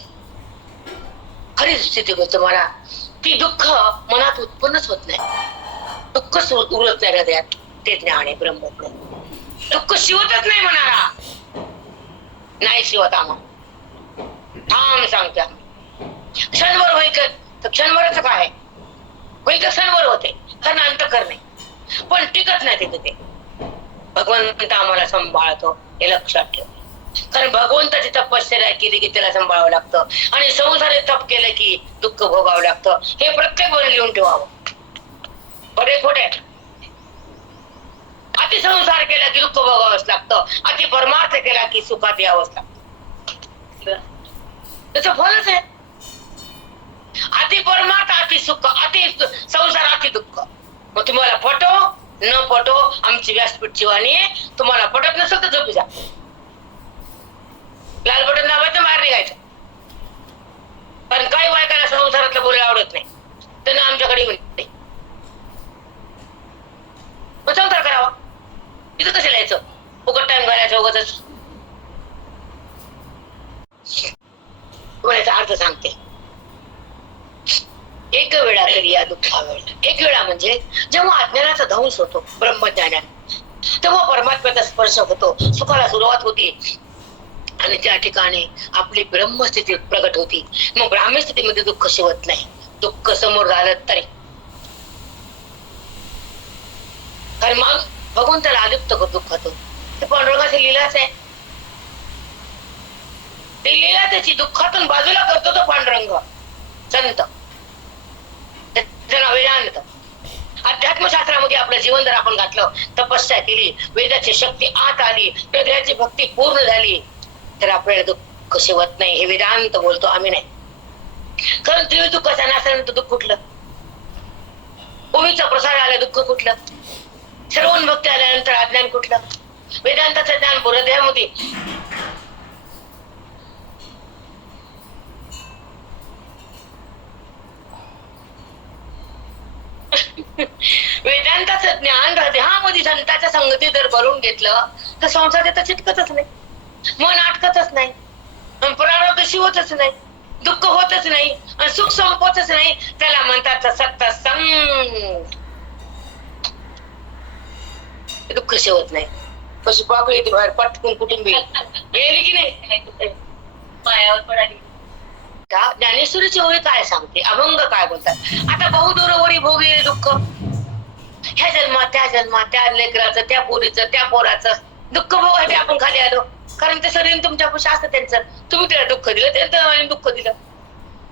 खरी स्थिती बोलते मला. ती दुःख मनात उत्पन्नच होत नाही, दुःख उरत नाही हृदयात. ते ज्ञान आहे, ब्रह्मज्ञान. दुःख शिवतच नाही मनाला, नाही शिवत आम्हाला. थांब सांगते, क्षणभर होईल तर क्षणभरच काय होईल तर क्षणभर होते, कारण अंतःकरण नाही, पण टिकत नाही तिथे. ते भगवंत आम्हाला सांभाळतो हे लक्षात ठेव. कारण भगवंताची तपश्चर्या केली की त्याला सांभाळावं लागतं, आणि संसारात तप केलं की दुःख भोगावं लागतं. हे प्रत्येक वेळेला लिहून ठेवावं. बरे खोटे अति संसार केला की दुःख भोगावंच लागतं, अति परमार्थ केला की सुखात यावंच लागतं. त्याचं फलच आहे. अति परमार्थ अति सुख, अति संसार अति दुःख. मग तुम्हाला पटो न पटो, आमची व्यासपीठची वाणी आहे. तुम्हाला पटत नसेल तर झोपी जा, लाल बटन दाबायचं, बाहेर निघायचं. कारण काही बायकांना संसारातलं बोलायला आवडत नाही, त्यांना आमच्याकडे येऊन संसार करावा. इथं कसं लिहायचं, फुकट टाइम घालायचं उगाचच. तुम्हाला याचा अर्थ सांगते. एक वेळा तरी या दुःखा वेळा, एक वेळा म्हणजे जेव्हा अज्ञानाचा ध्वंस होतो ब्रह्मज्ञानात, तेव्हा परमात्म्याचा स्पर्श होतो, सुखाला सुरुवात होती, आणि त्या ठिकाणी आपली ब्रह्मस्थिती प्रगट होती. मग ब्राह्मी स्थितीमध्ये दुःख शिवत नाही, दुःख समोर झालं तरी. कारण मग भगवंताला अलिप्त दुःखातून, ते पांडुरंगाची लीलाच आहे. ते लीला त्याची दुःखातून बाजूला करतो तो पांडुरंग संत. त्याचं नाव वेदांत. अध्यात्मशास्त्रामध्ये आपलं जीवन जर आपण घातलं, तपस्या केली, वेदाची शक्ती आत आली, हृदयाची भक्ती पूर्ण झाली, तर आपल्याला दुःख शिवत नाही. हे वेदांत बोलतो, आम्ही नाही. कारण तुम्ही दुःखाचा नासानंतर दुःख कुठलं ओवीचा प्रसार आला दुःख कुठलं, श्रवण भक्ती आल्यानंतर अज्ञान कुठलं, वेदांताचं ज्ञान हृदयामध्ये वेदांताचं ज्ञान हृदयामध्ये संतांच्या संगती जर भरून घेतलं तर संसार तिथं चिटकतच नाही, मन अटकतच नाही, प्रारब्ध शिवतच नाही, दुःख होतच नाही आणि सुख संपतच नाही. त्याला म्हणतात सत्संग. दुःख शिवत नाही. कशी पाकळी ती बाहेर पटकून कुटुंबी गेली की नाही, पायावर पडाली. ज्ञानेश्वरीची ओळी काय सांगते, अभंग काय बोलतात. आता बहुदूरवरी भोगी दुःख, ह्या जन्मात त्या लेकराचं, त्या पोरीचं, त्या पोराचं दुःख भोगायचे आपण खाली आलो. कारण ते शरीर तुमच्या पुढे असतं त्यांचं, तुम्ही त्याला दुःख दिलं, त्यांचं दुःख दिलं.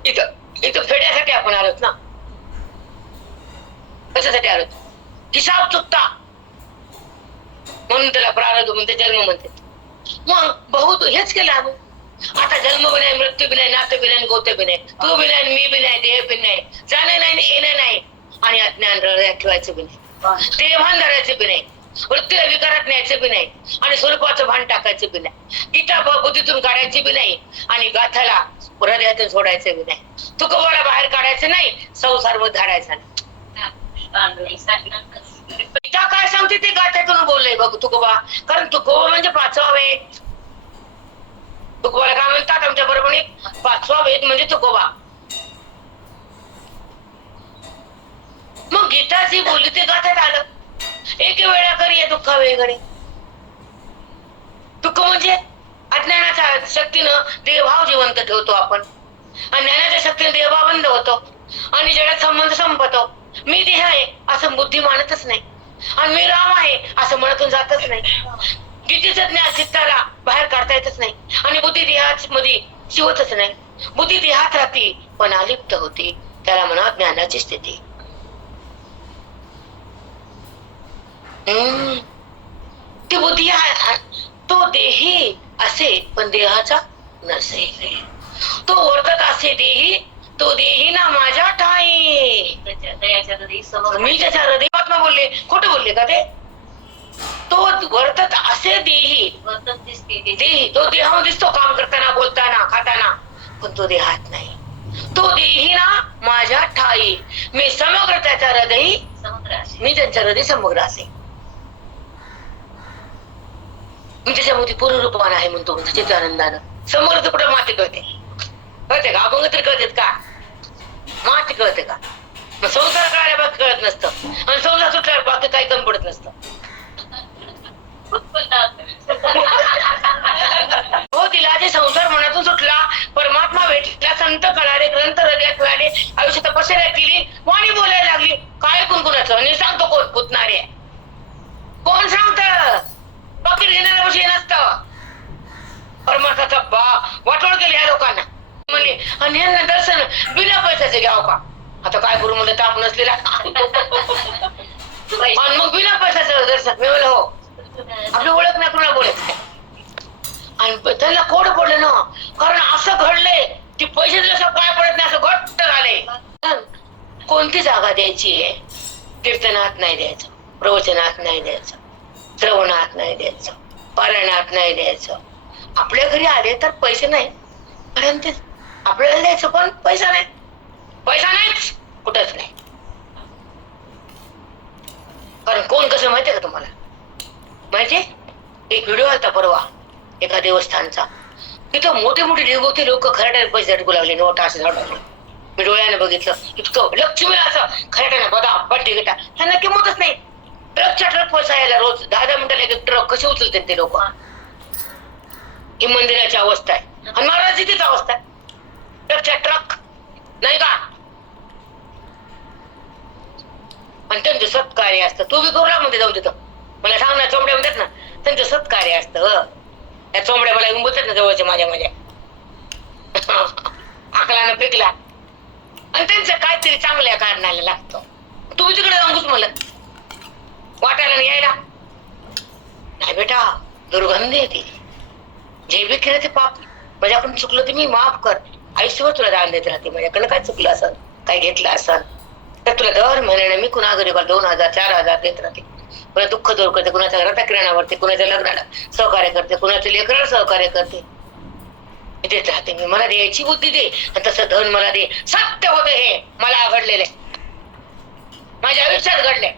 इथं फेड्यासाठी आपण आलोत ना, कशासाठी आलोत, हिसाब चुकता म्हणून त्याला प्रारब्ध म्हणते, जन्म म्हणते. मग बहुत हेच केलं आम्ही. आता जन्म बी नाही, मृत्यू बी नाही, नातं बी नाही, गोते बी नाही, तू बी नाही, मी बी नाही, देह बी नाही, जाणं नाही, येणं नाही आणि अज्ञान हृदयात ठेवायचं बी नाही, ते भान धरायचं बी नाही, वृत्तीला विकारात न्यायचं बी नाही आणि स्वरूपाचं भान टाकायचं बी नाही, गीता बुद्धीतून काढायची बी नाही आणि गाथाला हृदयातून सोडायचं बी नाही, तुकोबाला बाहेर काढायचं नाही, संसार मध्ये धाडायचा नाही. गीता काय सांगते ते गाथ्यातून बोललंय बघ तुकोबा. कारण तुकोबा म्हणजे पाचवा वेद. तुकोबाला काय म्हणतात आमच्या बरोबर, पाचवा वेद म्हणजे तुकोबा. मग गीता जी बोलली ते गाथ्यात आलं. एक वेळा करी दुःख वेगळे. दुःख म्हणजे अज्ञानाच्या शक्तीनं देहभाव जिवंत ठेवतो आपण आणि ज्ञानाच्या शक्तीने देहभाव बंद होतो आणि जगात संबंध संपतो. मी देह आहे असं बुद्धी मानतच नाही आणि मी राम आहे असं मनातून जातच नाही. गीतेचं ज्ञान चित्ताला बाहेर काढता येतच नाही आणि बुद्धी देहात मध्ये शिवतच नाही. बुद्धी देहात राहते पण अलिप्त होती, त्याला म्हणा ज्ञानाची स्थिती. ती बुद्धी तो देही असे पण देहाचा नसे, तो वर्तत असे देही तो देही ना माझ्या ठाई. मी त्याच्या हृदयात बोलले, खोटं बोलले का ते? तो वर्तत असे देही, देही तो देहामध्ये दिसतो काम करताना, बोलताना, खाताना, पण तो देहात नाही. तो देही ना माझ्या ठाई, मी समग्र त्याचा हृदय, मी त्यांच्या हृदय समग्र असे. मी त्याच्यामध्ये पूर्ण रूपवान आहे म्हणतो त्याच्या आनंदानं. समोर तर कुठं माती कळते, कळते का? अभंग तरी कळतेत का? माती कळते का? मग संसार कळायला बाकी कळत नसतं आणि संसार सुटल्यावर बाकी काही कमी पडत नसतं. हो तिला जे संसार मनातून सुटला, परमात्मा भेटला, संत कळाले, ग्रंथ हृदयात मिळाले, आयुष्य तपश्चर्या केली, वाणी बोलायला लागली. काय कुणकुणाचं आणि सांगतो कोण पुतणारे, कोण सांगत? पाकिट घेणाऱ्या विषय नसतं. परमार्थाचा वाटोळ केली या लोकांना. म्हणले आणि यांना दर्शन बिना पैशाचे घ्यावं का? आता काय करू म्हणलं, ताप नसलेला आणि मग बिना पैशाचं दर्शन. मी म्हणलं हो, आपली ओळख नाही कुणाला बोलायचं. आणि त्यांना कोड पडले ना, कारण असं घडले की पैसे दिल्याशिवाय काय पडत नाही, असं घट्ट झाले. कोणती जागा द्यायची आहे? कीर्तनात नाही द्यायचं, प्रवचनात नाही द्यायचं, श्रवणात नाही द्यायचं, पारायणात नाही द्यायचं. आपल्या घरी आले तर पैसे नाही, पर्यंत आपल्याला द्यायचं पण पैसा नाही. पैसा नाहीच, कुठंच नाही. कारण कोण कसं माहितीये का तुम्हाला? माहितीये, एक व्हिडिओ आलता परवा एका देवस्थानचा. तिथं मोठे मोठे देवते लोक खराट्याने पैसे झटकू लागले, नोटा असं झटकले. मी डोळ्याने बघितलं, इतकं लक्ष्मी असं खराट्याने बदा बड्डे गेटा, त्यांना किंमतच नाही. ट्रकच्या ट्रक पैसा यायला रोज 10-10 मिनिटाला एक ट्रक कसे उचलते ते लोक. ही मंदिराची अवस्था आहे आणि महाराजांची तीच अवस्था आहे. ट्रकच्या ट्रक नाही का? आणि त्यांचं सत्कार्य असतं. तू बी करू लाग मध्ये जाऊन तिथं, मला सांग ना, चोंबड्या म्हणतात ना, त्यांचं सत्कार्य असतं. त्या चोंबड्या मला येऊन बोलतात ना जवळच्या माझ्या आकलानं पिकला आणि त्यांचं काहीतरी चांगल्या कारणाला लागतं. तू तिकडे जाऊन घुस म्हणलं, वाटायला नाही यायला नाही बेटा, दुर्गंध येते. जे बी केलं ते पाप, माझ्याकडून चुकलं ते मी माफ कर, आयुष्यभर तुला दान देत राहते. माझ्याकडनं काय चुकलं असन, काय घेतलं असन, तर तुला दर महिन्याने मी कुणा घरी 2,000 4,000 देत राहते. कुणा दुःख दूर करते, कुणाच्या घरात किराणावरती, कुणाच्या लग्नाला सहकार्य करते, कुणाच्या लेकराला सहकार्य करते. मी देत राहते. मी मला द्यायची बुद्धी दे आणि तसं धन मला दे. सत्य होते हे मला घडलेले, माझ्या आयुष्यात घडले.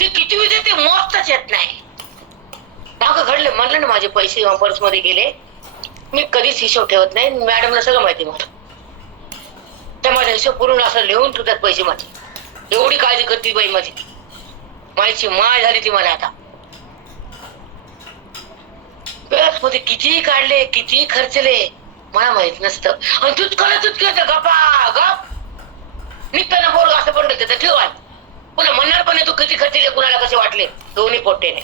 ते किती विधे ते मोजताच येत नाही. मागं घडले म्हणलं ना, माझे पैसे पर्स मध्ये गेले. मी कधीच हिशोब ठेवत नाही. मॅडमला सगळं माहिती मला. त्या माझा हिशोब पूर्ण असं लिहून ठेवतात पैसे माझे. एवढी काळजी करते बाई माझी. माझी माय झाली ती मला आता. मध्ये किती काढले, किती खर्चले मला माहित नसतं. आणि तूच गप्पा गप निघताना बोल असं पण त्याचं ठेवा. पुन्हा म्हणणार पण तू किती खर्चले, कुणाला कसे वाटले. दोन्ही पोट्टेने,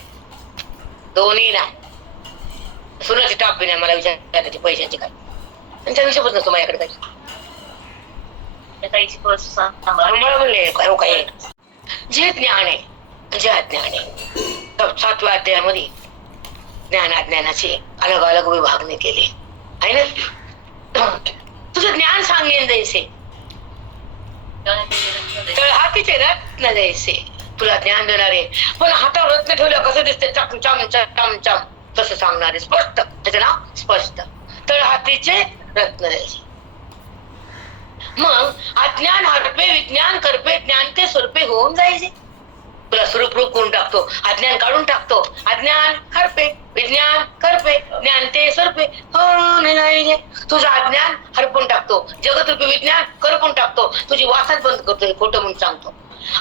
दोन्ही नाही. सुनाची टाप बी नाही मला विचारायची पैशांची काय. त्यांच्या हिशोबच नसतो माझ्याकडे काही. मला म्हणले काय जे ज्ञान आहे, जे अज्ञान आहे. 7व्या अध्यायामध्ये ज्ञान अज्ञानाचे अलग अलग विभागणे केले आहे ना. तुझं ज्ञान सांगेन जैसे तळहातीचे रत्न जैसे तुला ज्ञान देणारे. पण हातावर रत्न ठेवलं कसं दिसते, चम चम चम चम तसं सांगणारे. स्पष्ट, त्याचं नाव स्पष्ट. तळहातीचे रत्न जैसे. मग अज्ञान हरपे विज्ञान करपे, ज्ञान ते स्वरूपे होऊन जायचे. तुला स्वरूप रूप करून टाकतो, अज्ञान काढून टाकतो. अज्ञान हरपे विज्ञान करपे, ज्ञान ते स्वरूपे होऊन जायचे. तुझं अज्ञान हरपून टाकतो, जगत रूपी विज्ञान करपून टाकतो. तुझी वासच बंद करतो, हे खोटं म्हणून सांगतो.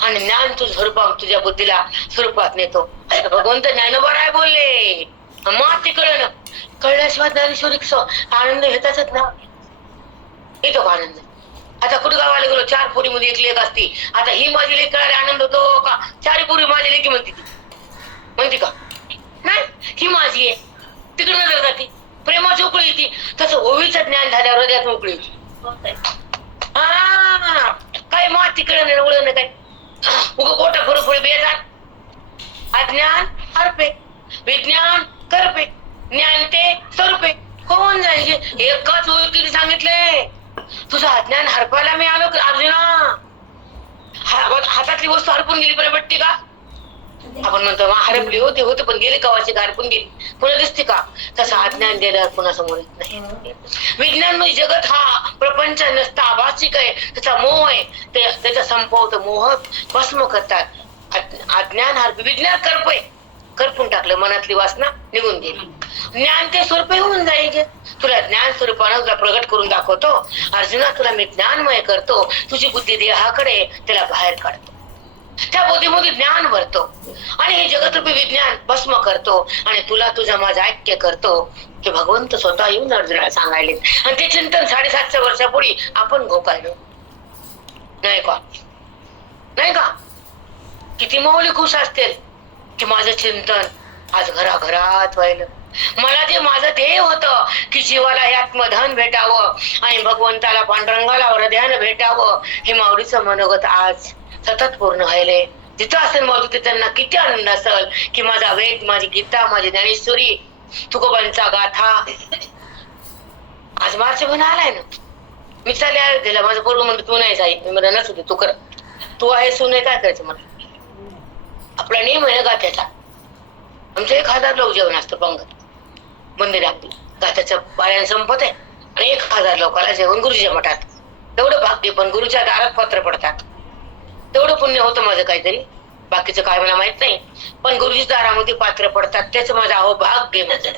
आणि ज्ञान तुझं स्वरूपात तुझ्या बुद्धीला स्वरूपात नेतो. भगवंत ज्ञानोबा राय बोलले, मग ते कळलं. कळल्याशिवाय ज्ञानेश्वरी आनंद घेताच ना. येतो का आनंद? आता कुठं गावाला गेलो, 4 पोरी मध्ये 1 लेक असती. आता ही माझी लेक कळायला आनंद होतो का? 4 पोरी माझी लेकी म्हणते का? नाही, ही माझी आहे. तिकडे नजर जाते, प्रेमाची उकळी येते. तसं ओवीचं ज्ञान झाल्यावर हृदयात उकळी येते. हा काय मग तिकडे नाही ओळख काय उग गोटा फुरफुरी बेजार. अज्ञान हरपे विज्ञान करपे, ज्ञान ते स्वरूपे होऊन जायचे. एकाच ओळखीने सांगितले. तुझं अज्ञान हरपायला मी आलो अर्जुना. हातातली वस्तू हरपून गेली पण भेटते का? आपण म्हणतो हरपली होती होते पण गेली कवाची हरपून गेली, पुन्हा दिसते का? तसं अज्ञान गेल्यावर पुन्हा समोर येत नाही. विज्ञान म्हणजे जगत हा प्रपंच नसता आभासिक आहे, त्याचा मोह आहे. त्याचा संपवत मोह भस्म करतात. अज्ञान हरपे विज्ञान करपय, करपून टाकलं, मनातली वासना निघून गेली. ज्ञान ते स्वरूप होऊन जाईल. तुला ज्ञान स्वरूपानं तुला प्रगट करून दाखवतो. अर्जुना तुला मी ज्ञानमय करतो. तुझी बुद्धी देहाकडे त्याला बाहेर काढतो. त्या बुद्धीमध्ये ज्ञान भरतो आणि हे जगतरूपी विज्ञान भस्म करतो आणि तुला तुझा माझा ऐक्य करतो. की भगवंत स्वतः येऊन अर्जुनाला सांगायले. आणि ते चिंतन 750 वर्षापूर्वी आपण घोकायलो नाही का? नाही का? किती माऊली खुश असतील की माझं चिंतन आज घराघरात व्हायलं. मला जे माझं ध्येय होतं की जीवाला हे आत्मधन भेटावं आणि भगवंताला पांडुरंगाला हृदयानं भेटावं, हे माऊलीचं मनोगत आज सतत पूर्ण व्हायले. जिथं असेल माऊली त्यांना किती आनंद असेल की माझा वेद, माझी गीता, माझी ज्ञानेश्वरी, तुकोबांचा गाथा आज मार्च महिना आलाय ना. मी चालले अयोध्येला. माझं पोरगं म्हणतो तू नाही जाईल. मी म्हणलं नसू दे, तू कर. तू आहे सुने काय करायचं मला. आपला नियम आहे ना गाथ्याचा. आमचं 1000 लोक जेवण असतं पंगत मंदिरात. गाथ्याचं पारायण संपत आहे आणि 1000 लोकांना जेवण गुरुजीच्या मठात. तेवढं भाग्य. पण गुरुच्या दारात पत्र पडतात, तेवढं पुण्य होतं माझं काहीतरी. बाकीचं काय मला माहित नाही. पण गुरुजीच्या दारामध्ये पात्र पडतात, त्याच माझं अहो भाग्य माझं.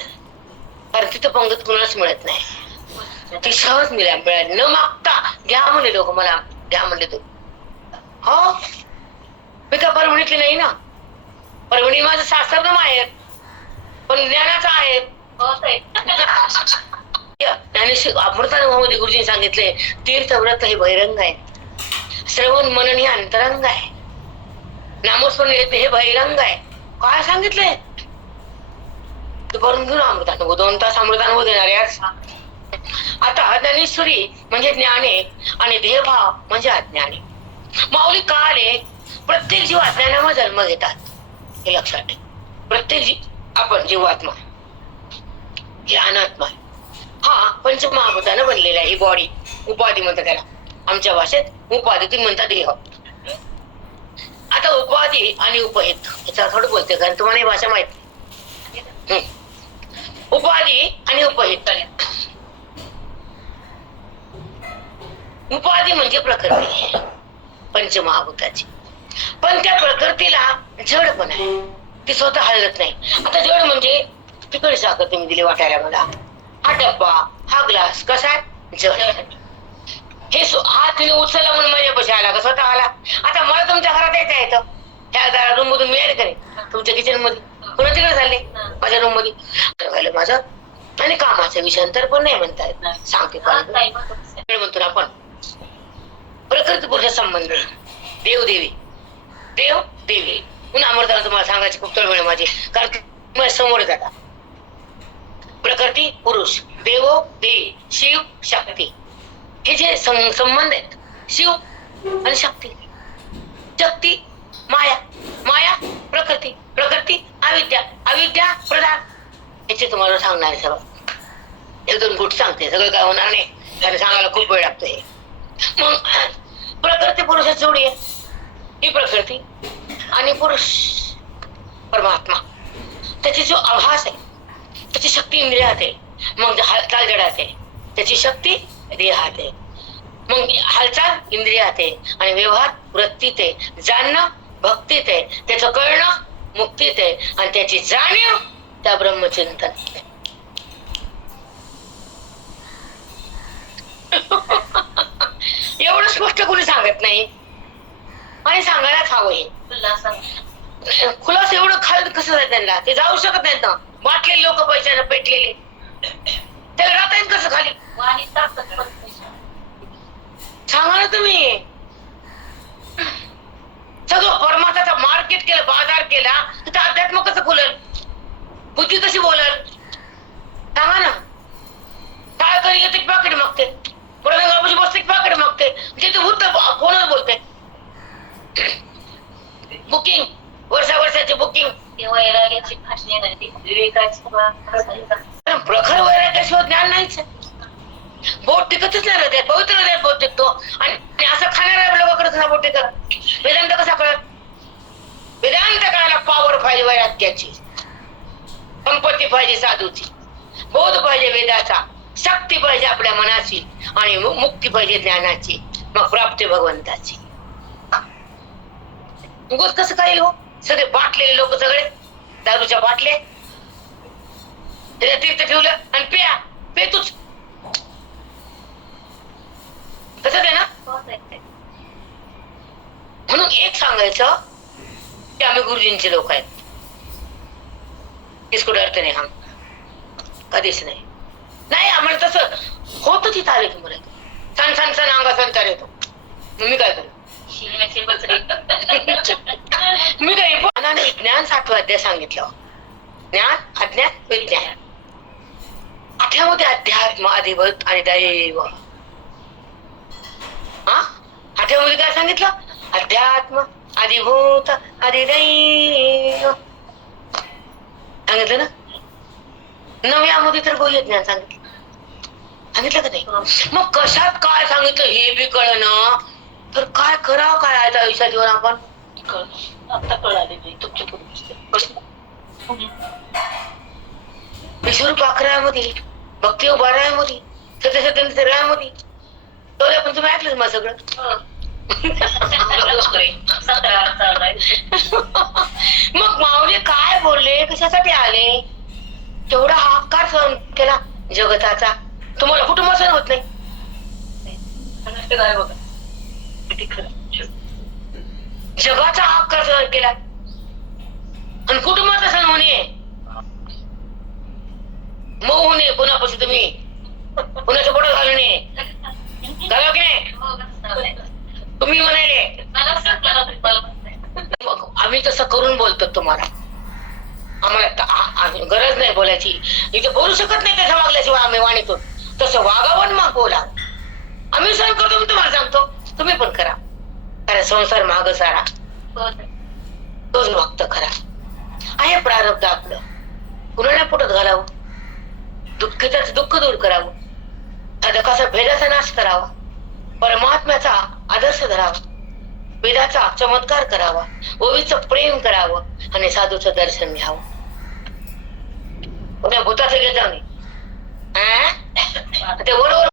कारण तिथं पंगत कुणालाच मिळत नाही. ती सहज मिळाली न मागता. घ्या म्हणले लोक, मला घ्या म्हणले. तू हो मी का परभणीतली नाही ना. परभणी माझं सासर ना माहेर, पण ज्ञानाचं आहे. अमृतानुभवामध्ये गुरुजींनी सांगितले तीर्थव्रत हे बहिरंग आहे, श्रवण मनन हे अंतरंग आहे, नामस्मरण येते हे बहिरंग आहे. काय सांगितलंय तू करून घेऊन अमृतानुभव. 2 तास अमृतानुभव देणार याच. आता ज्ञानेश्वरी म्हणजे ज्ञाने आणि देहभाव म्हणजे अज्ञाने. माऊली काळे प्रत्येक जीव अज्ञानामध्ये जन्म घेतात, हे लक्षात ठेव. प्रत्येक जीव आपण जीवात्मा हे अनात्मा हा पंचमहाभूतानं बनलेला आहे. ही बॉडी उपाधी म्हणतात त्याला. आमच्या भाषेत उपाधी तुम्ही म्हणता देह. आता उपाधी आणि उपहित याच्यावर थोडं बोलते कारण तुम्हाला ही भाषा माहिती. उपाधी आणि उपहित. उपाधी म्हणजे प्रकृती पंचमहाभूताची, पण त्या प्रकृतीला जड पण आहे, ती स्वतः हलत नाही. आता जड म्हणजे तिकडे साखर तुम्ही दिली वाटायला मला, हा डब्बा हा ग्लास कसा आहे जड. हे हा तिने उचलला म्हणून माझ्यापाशी आला का स्वतः आला. आता मला तुमच्या घरात येतं ह्या रूम मधून मिळेल का नाही तुमच्या किचन मध्ये, कोणा तिकडे झाले माझ्या रूम मध्ये झालं माझं. आणि कामाचं विषयांतर पण नाही म्हणता येत, सांगते पण म्हणतो ना आपण प्रकृती पुरुष संबंध देव देवी देव देवी म्हणून अमृताला तुम्हाला सांगायची खूप तळमळ माझी कारण तुम्ही समोर जाता. प्रकृती पुरुष देव देवी शिव शक्ती हे जे संबंध आहेत, शिव आणि शक्ती. शक्ती माया, माया प्रकृती, प्रकृती अविद्या, अविद्या प्रधान. याचे तुम्हाला सांगणार आहे सगळं. एक दोन गुट सांगते, सगळं काय होणार नाही त्याने सांगायला खूप वेळ लागतोय. मग प्रकृती पुरुषाची जोडी आहे, ही प्रकृती आणि पुरुष परमात्मा. त्याची जो आभास आहे त्याची शक्ती इंद्रियात आहे, मग हालचाल जडात आहे, त्याची शक्ती देहात आहे, मग हालचाल इंद्रियात आहे आणि व्यवहार वृत्तीत आहे, जाणणं भक्तीत आहे, त्याचं कळणं मुक्तीत आहे आणि त्याची जाणीव त्या ब्रह्मचिंतन. एवढं स्पष्ट कोणी सांगत नाही आणि सांगायलाच हवं. हे खुलास एवढं खाल कसं जाय त्यांना, ते जाऊ शकत नाहीत ना. बाटलेले लोक पैशाने पेटलेले त्याला राहता येईल कसं खाली सांगा ना तुम्ही. सगळं परमात्माचा मार्केट केलं, बाजार केला, तर अध्यात्म कसं खुलल, बुद्धी कशी बोलल सांगा ना. काय करी येते पाकिट मागते, प्रधान बसते पाकिट मागते, जे भूत फोनवर बोलते. बुकिंग वर्षाची बुकिंग. प्रखर वैराग्याशिवाय ज्ञान नाहीच. बोट टिकतच नाही हृदयात, पवित्र हृदयात बोट टिकतो. आणि असं खाणाऱ्या लोकांकडे बोट टिकत. वेदांत कसा कळत, वेदांत कळायला पावर पाहिजे वैराग्याची, संपत्ती पाहिजे साधूची, बोध पाहिजे वेदाचा, शक्ती पाहिजे आपल्या मनाची आणि मुक्ती पाहिजे ज्ञानाची, मग प्राप्ती भगवंताची. उगाच कसं काय हो, सगळे बाटलेले लोक सगळे दारूच्या बाटले त्याच्या तीर्थ ठेवलं आणि प्या पेतूच कसं आहे ना. म्हणून एक सांगायचं की आम्ही गुरुजींचे लोक आहेत, इसको डरते नाही हम, कधीच नाही. नाही आम्हाला तसं होत ती तारीख मला सण अंगा संचार येतो. मी काय करू, मी काही ज्ञान 7वा अध्याय सांगितलं. ज्ञान अज्ञान विज्ञान, 8व्यामध्ये अध्यात्म अधिभूत आणि दैव. 8व्यामध्ये काय सांगितलं, अध्यात्म अधिभूत अधिदैव सांगितलं ना. 9व्यामध्ये तर गोह्य ज्ञान सांगितलं का नाही. मग कशात काय सांगितलं हे बी कळणं, तर काय करावं काय आहे आयुष्यात येऊन आपण आता कळाले नाही तुमच्या विश्वरूप 11व्यामध्ये, भक्ती 12व्यामध्ये, सत्यसत्यमध्ये तर पण तुम्ही ऐकलं मग सगळं. मग माऊली काय बोलले, कशासाठी आले, तेवढा हाकार सहन केला जगताचा. तुम्हाला कुटुंब सहन होत नाही. जगाचा हाकार सहन केला आणि कुटुंबाचा सहन होणे, मऊ होणे, कोणापासून तुम्ही कोणाचं पोट घालणे घालाव की नाही. तुम्ही म्हणाले आम्ही तसं करून बोलतो तुम्हाला, आम्हाला गरज नाही बोलायची, इथे बोलू शकत नाही त्याच्या वागल्याशिवाय आम्ही वाणीतून. तसं वागावं मग बोला. आम्ही सहन करतो, मी तुम्हाला सांगतो तुम्ही पण करा. कारण संसार माग सारा तोच भक्त खरा आहे. प्रारब्ध आपलं कुणाला पोटात घालावं, दुःखिताच दुःख दूर करावं, आता कसा भेदाचा नाश करावा, परमात्म्याचा आदर्श धरावा, वेदाचा चमत्कार करावा, ओवीचं प्रेम करावं आणि साधूचं दर्शन घ्यावं. उद्या भूताचं घेत जाऊ नये ते बरोबर.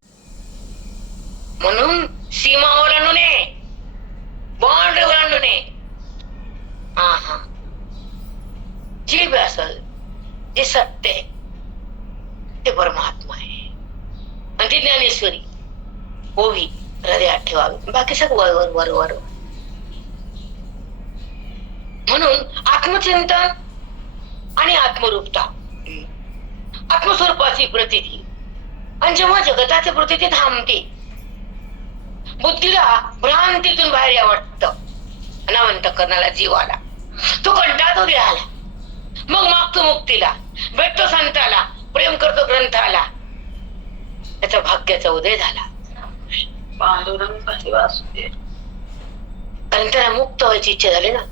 म्हणून सीमा ओलांडू नये, बाउंड्री ओलांडू नये. हा जे बी असल, जे सत्य आहे ते परमात्मा आहे आणि ती ज्ञानेश्वरी ओवी हृदयात ठेवावी. बाकी सगळं वर वर वर. म्हणून आत्मचिंतन आणि आत्मरूपता, आत्मस्वरूपाची प्रतीती. आणि जेव्हा जगताची प्रतीती थांबते, बुद्धीला भ्रांतीतून बाहेर या वाटतं, अनावंत करणारा जीवाला तो कंटाळतो देहाला, मग मागतो मुक्तीला, भेटतो संताला, प्रेम करतो ग्रंथाला. त्याचा भाग्याचा उदय झाला. कारण त्याला मुक्त व्हायची इच्छा झाली ना.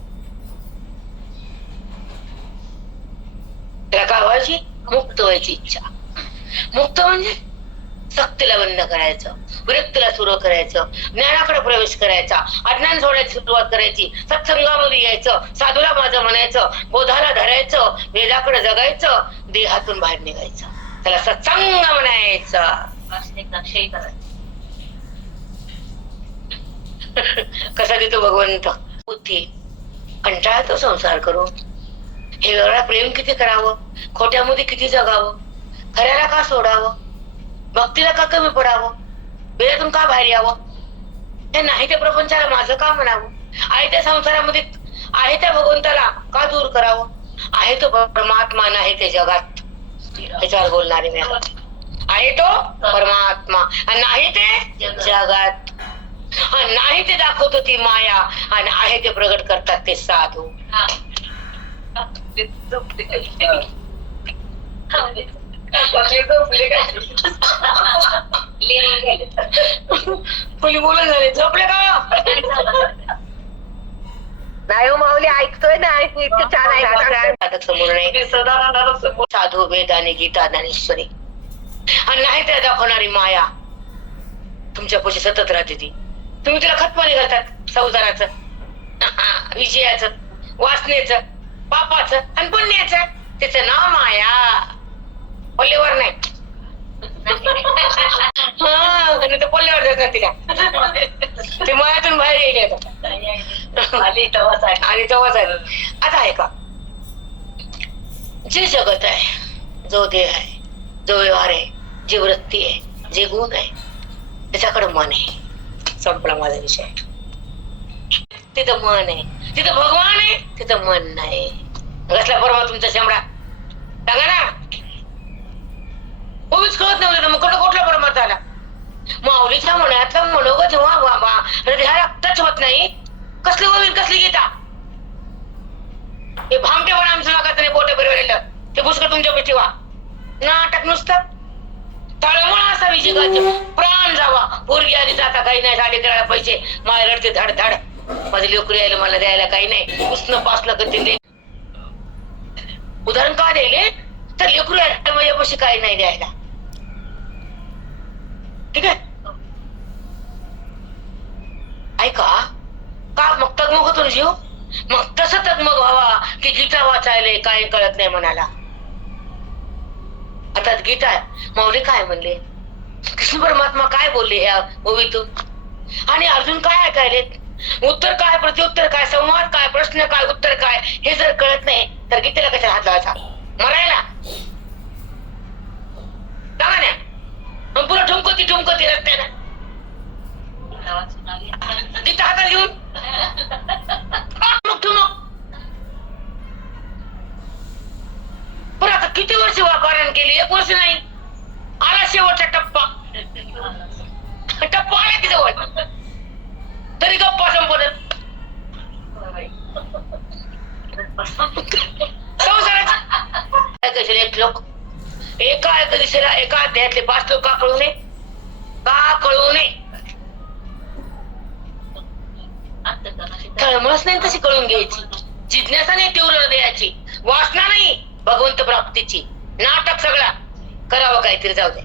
त्याला काय व्हायची? मुक्त व्हायची इच्छा. मुक्त म्हणजे सक्तीला बंद करायचं, विरक्तीला सुरू करायचं, ज्ञानाकडे प्रवेश करायचा, अज्ञान सोडायची सुरुवात करायची, सत्संगामध्ये यायचं, साधूला माझं म्हणायचं, बोधाला धरायचं, वेदाकडे जगायचं, देहातून बाहेर निघायचं. त्याला सत्संग म्हणायचं. कसा देतो भगवंत बुद्धी. कंटाळतो संसार करून. हे वेगळा प्रेम किती करावं, खोट्यामध्ये किती जगावं, खऱ्याला का सोडावं, भक्तीला का कमी पडावं, वेळातून का बाहेर यावं, हे नाही त्या प्रपंचाला माझं का म्हणावं, आहे त्या संसारामध्ये आहे त्या भगवंताला का दूर करावं. आहे तो परमात्मा, नाही ते जगात. त्याच्यावर बोलणारे मी आहे तो परमात्मा आणि नाही ते जगात. नाही ते दाखवतो ती माया आणि आहे ते प्रगट करतात ते साधू. कोणी बोलून झाले झोपले का? नाही हो माऊली, ऐकतोय ना, इतकं छान ऐकतात. समोर नाही साधू वेद आणि गीता ज्ञानेश्वरी आणि नाही त्या दाखवणारी माया तुमच्या पुढे सतत राहते. ती तुम्ही तिला खतपाणी घालतात संसाराचं, विजयाचं, वासनेचं, पापाचं आणि पुण्याचं. त्याचं नाव माया. पल्लेवर नाही पल्लेवर जातात तिला. ते मायातून बाहेर येईल आणि तेव्हाच आली. आता आहे का, जे जगत आहे, जो देह आहे, जो व्यवहार आहे, जी वृत्ती आहे, जे गुण आहे, त्याच्याकडे मन आहे. संपला माझा विषय. तिथं मन आहे, तिथं भगवान आहे, तिथं मन नाही. कसला परवा तुमचा शेंबडा सांगा ना. उभीच कळत नव्हतं मग कुठला परमार्थ आला. माऊलीच्या मनातला मनोगत जेव्हा बाबा हृदयाला टच होत नाही, कसली ओवी कसली गीता. हे भामटे पण आमचं नका नाही बोटे बरोबर ते पुष्कळ तुमच्या ठेवा. नाटक नुसतं तळमळ असावी जिगाचे. प्राण जावा, पोरगी आली जाता काही नाही, साडी करायला पैसे माय रडते धड धड. माझे लेकरू यायला मला द्यायला काही नाही, उष्ण पासलं करते. उदाहरण का द्यायले तर लेकरू यायला माझ्यापाशी काही नाही द्यायला. ठीक आहे, ऐका का मग तगमग होतो ना जीव. मग तसं तगमग व्हावा की गीता वाचायला काही कळत नाही मनाला. आता गीता आहे, माऊली काय म्हणले, कृष्ण परमात्मा काय बोलले ह्या ओवीतून, आणि अर्जुन काय ऐकायले, उत्तर काय, प्रत्युत्तर काय, संवाद काय, प्रश्न काय, उत्तर काय, हे जर कळत नाही तर गीतेला कशा हात लावायचा, मरायला सांगा ना. मग पुन्हा ठुमकती रस्त्यानं गीता हातात घेऊन ठुमक. पण आता किती वर्ष वापरण केली, 1 वर्ष नाही. आला शेवटचा टप्पा आला की जवळ, तरी गप्पा संपवत संसाराची. एक लोक एका दिशेला एका अध्यायातले 5 लोक का कळू नये, का कळू नये. तळमळच नाही तशी कळून घ्यायची, जिज्ञासा नाही तीव्र हृदयाची, वासना नाही भगवंत प्राप्तीची. नाटक सगळा करावं काहीतरी, जाऊ दे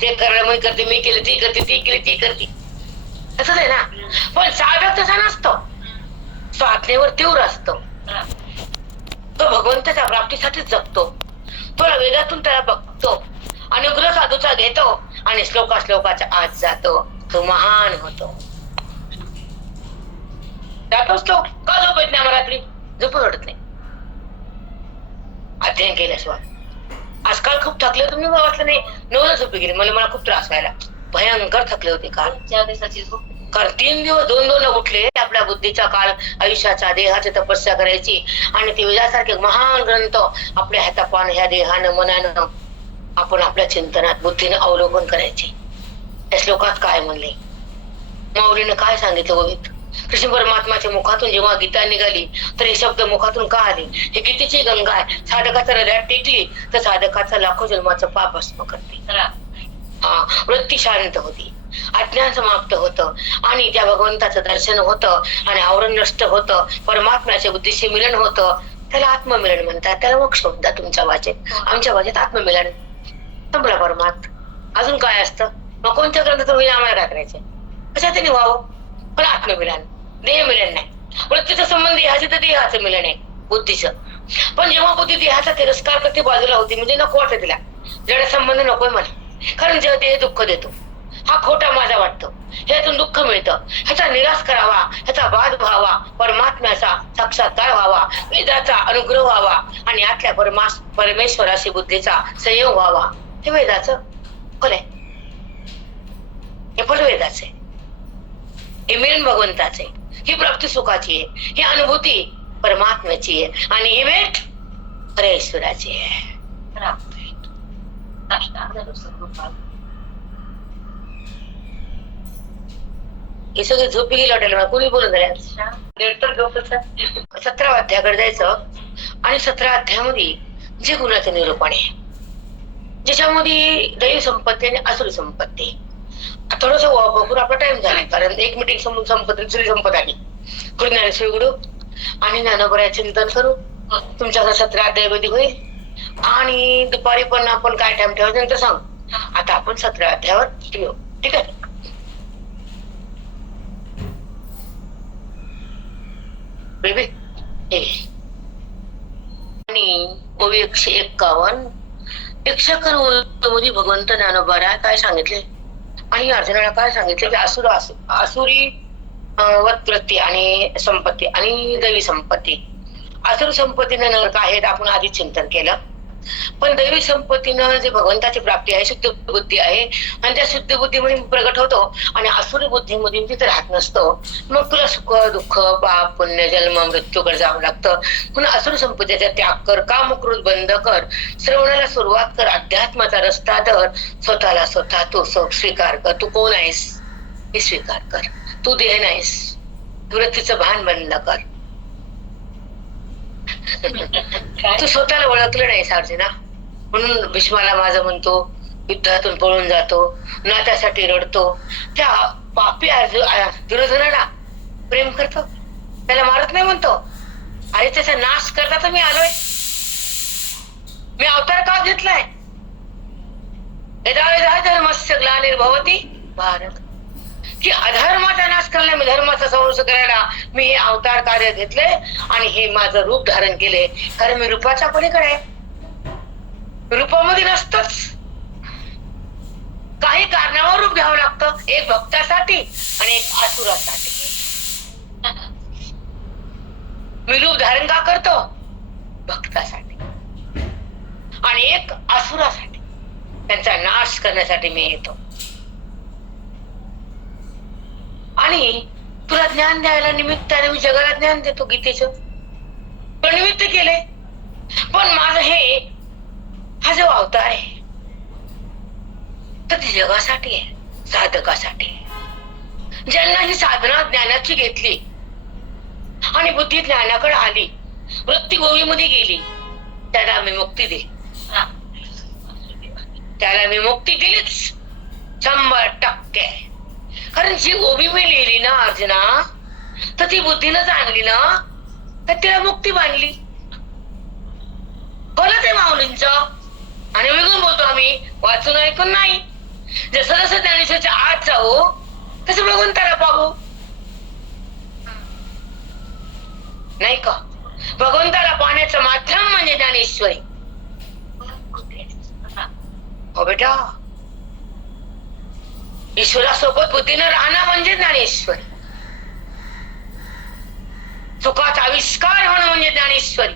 ते करायला मी करते, मी केलं ती करते, ती केली ती करते. तसंच आहे ना. पण साधक तसा नसतो, साधनेवर तीव्र असतो. तो भगवंताच्या प्राप्तीसाठीच जगतो. थोडा वेगातून त्याला बघतो, अनुग्रह साधूचा घेतो आणि श्लोकाच्या आत जातो. तो महान होतो. जातोच तो. का झोपत नाही रात्री? झोपू रडत नाही अध्ययन केल्याशिवाय. आजकाल खूप थकले, तुम्ही वाटलं नाही 9ला झोपी गेली. मला खूप त्रास व्हायला, भयंकर थकले होते काल. 4 दिवसाची झोप. कारण 3 दिवस 2-2 उठले. आपल्या बुद्धीचा काळ, आयुष्याचा, देहाची तपस्या करायची आणि ते वेदासारखे महान ग्रंथ आपल्या हातापान ह्या देहानं मनानं आपण आपल्या चिंतनात बुद्धीनं अवलोकन करायचे. त्या श्लोकात काय म्हणले, माऊलीनं काय सांगितलं बघित. कृष्ण परमात्माच्या मुखातून जेव्हा गीता निघाली तर हे शब्द मुखातून का आले. हे गीतेची गंगा आहे. साधकाच्या हृदयात टेकली तर साधकाचा लाखो जन्माचं पाप भस्म करते. वृत्ती शांत होती, अज्ञान समाप्त होतं आणि त्या भगवंताचं दर्शन होतं आणि आवरण नष्ट होतं. परमात्म्याच्या बुद्धीशी मिलन होतं. त्याला आत्ममिलन म्हणतात, त्याला मोक्ष म्हणतात तुमच्या भाषेत. आमच्या भाषेत आत्ममिलन. संपला परमात्मा. अजून काय असतं मग? कोणत्या ग्रंथाचं होईल आम्हाला काय करायचे? कशात व्हावं? पण आत्ममिलन, देह मिलन नाही. वृत्तीचा संबंध देहाचे तर देहाचं मिलन आहे, बुद्धीचं. पण जेव्हा बुद्धी देहाचा तिरस्कार करते, बाजूला होती, म्हणजे नको वाटतं तिला, जड संबंध नकोय मला. कारण जेव्हा देह दुःख देतो, हा खोटा माझा वाटतो, ह्यातून दुःख मिळतं, ह्याचा निराश करावा, ह्याचा बाध व्हावा, परमात्म्याचा साक्षात्कार व्हावा, वेदाचा अनुग्रह व्हावा आणि आतल्या परमेश्वराशी बुद्धीचा संयोग व्हावा. हे वेदाचं फल आहे. हे फल वेदाचे, हे मिलन भगवंताचे, ही प्राप्ती सुखाची आहे, ही अनुभूती परमात्म्याची आहे आणि ही भेट परमेश्वराची आहे. हे सगळे झोपी गेले वाटेल मला. कोणी बोलून राहिले? 17व्या अध्यायाकडे जायचं आणि 17व्या अध्यायामध्ये जे गुणाचं निरूपण आहे, ज्याच्यामध्ये दैव संपत्ती आणि असुरी संपत्ती. थोडस भरपूर आपला टाइम झालाय, कारण एक मिटिंग संपत दुसरी संपत आली. कृष्ण श्रीगुरु आणि ज्ञानोबराय चिंतन करू. तुमच्याकडे 17 अध्यायामध्ये होईल आणि दुपारी पण आपण काय टाइम ठेवायचं नंतर सांग. आता आपण 17 अध्यायावर ठेवू, ठीक आहे? बेबी आणि ओवी 151 मध्ये भगवंत ज्ञानोबराय काय सांगितले आणि अर्जुनाला काय सांगितले की आसुरी वृत्ती आणि संपत्ती आणि दैवी संपत्ती. आसुरी संपत्तीने नरक आहेत, आपण आधी चिंतन केलं. पण दैवी संपत्तीनं जे भगवंताची प्राप्ती आहे, शुद्ध बुद्धी आहे आणि त्या शुद्ध बुद्धीमध्ये प्रगट होतो आणि आसुरी बुद्धीमध्ये तिथे राहत नसतो. मग तुला सुख दुःख पाप पुण्य जन्म मृत्यूकडे जावं लागतं. म्हणून आसुरी संपत्तीचा त्याग कर, कामक्रोध बंद कर, श्रवणाला सुरुवात कर, अध्यात्माचा रस्ता धर, स्वतः तू स्वीकार कर. तू कोण आहेस हे स्वीकार कर. तू देह नाहीस. वृत्तीचं भान बंद कर. तू स्वतःला ओळखलं नाही अर्जुना. म्हणून भीष्माला माझं म्हणतो, युद्धातून पळून जातो, नात्यासाठी रडतो. त्या पापी दुर्योधनाला प्रेम करतो, त्याला मारत नाही म्हणतो. अरे त्याचा नाश करता तर मी आलोय. मी अवतार का घेतलाय? यदा धर्मस्य ग्लानिर्भवति भारत, की अधर्माचा नाश करण्याला, मी धर्माचा संरक्षण करायला मी हे अवतार कार्य घेतले आणि हे माझं रूप धारण केले. कारण मी रूपाच्या पलीकडे आहे, रूपामध्ये नसतच. काही कारणावर रूप घ्यावं लागतं, एक भक्तासाठी आणि एक असुरासाठी. मी रूप धारण का करतो? भक्तासाठी आणि एक असुरासाठी, त्यांचा नाश करण्यासाठी मी येतो. आणि तुला ज्ञान द्यायला निमित्ताने मी जगाला ज्ञान देतो गीतेचं, पण निमित्त केले. पण माझं हा जो अवतार आहे तर ती जगासाठी आहे, साधकासाठी. ज्यांना ही साधना ज्ञानाची घेतली आणि बुद्धी ज्ञानाकडे आली, वृत्ती गोवीमध्ये गेली, त्याला मी मुक्ती दिली. त्याला मी मुक्ती दिलीच 100%. कारण जी ओवी मी लिहिली ना अर्जुना, तर ती बुद्धीनं जाणली ना, तर तिला मुक्ती बांधली. बोलत आहे माऊलींच आणि वेगळं बोलतो आम्ही, वाचून ऐकून नाही. जसं जसं ज्ञानेश्वरच्या आत जाऊ तसं भगवंताला नाही का? भगवंताला पाहण्याचं माध्यम म्हणजे ज्ञानेश्वरी. हो बेटा, ईश्वरासोबत बुद्धीनं राहणं म्हणजे ज्ञानेश्वरी. सुखाचा आविष्कार होणं म्हणजे ज्ञानेश्वरी.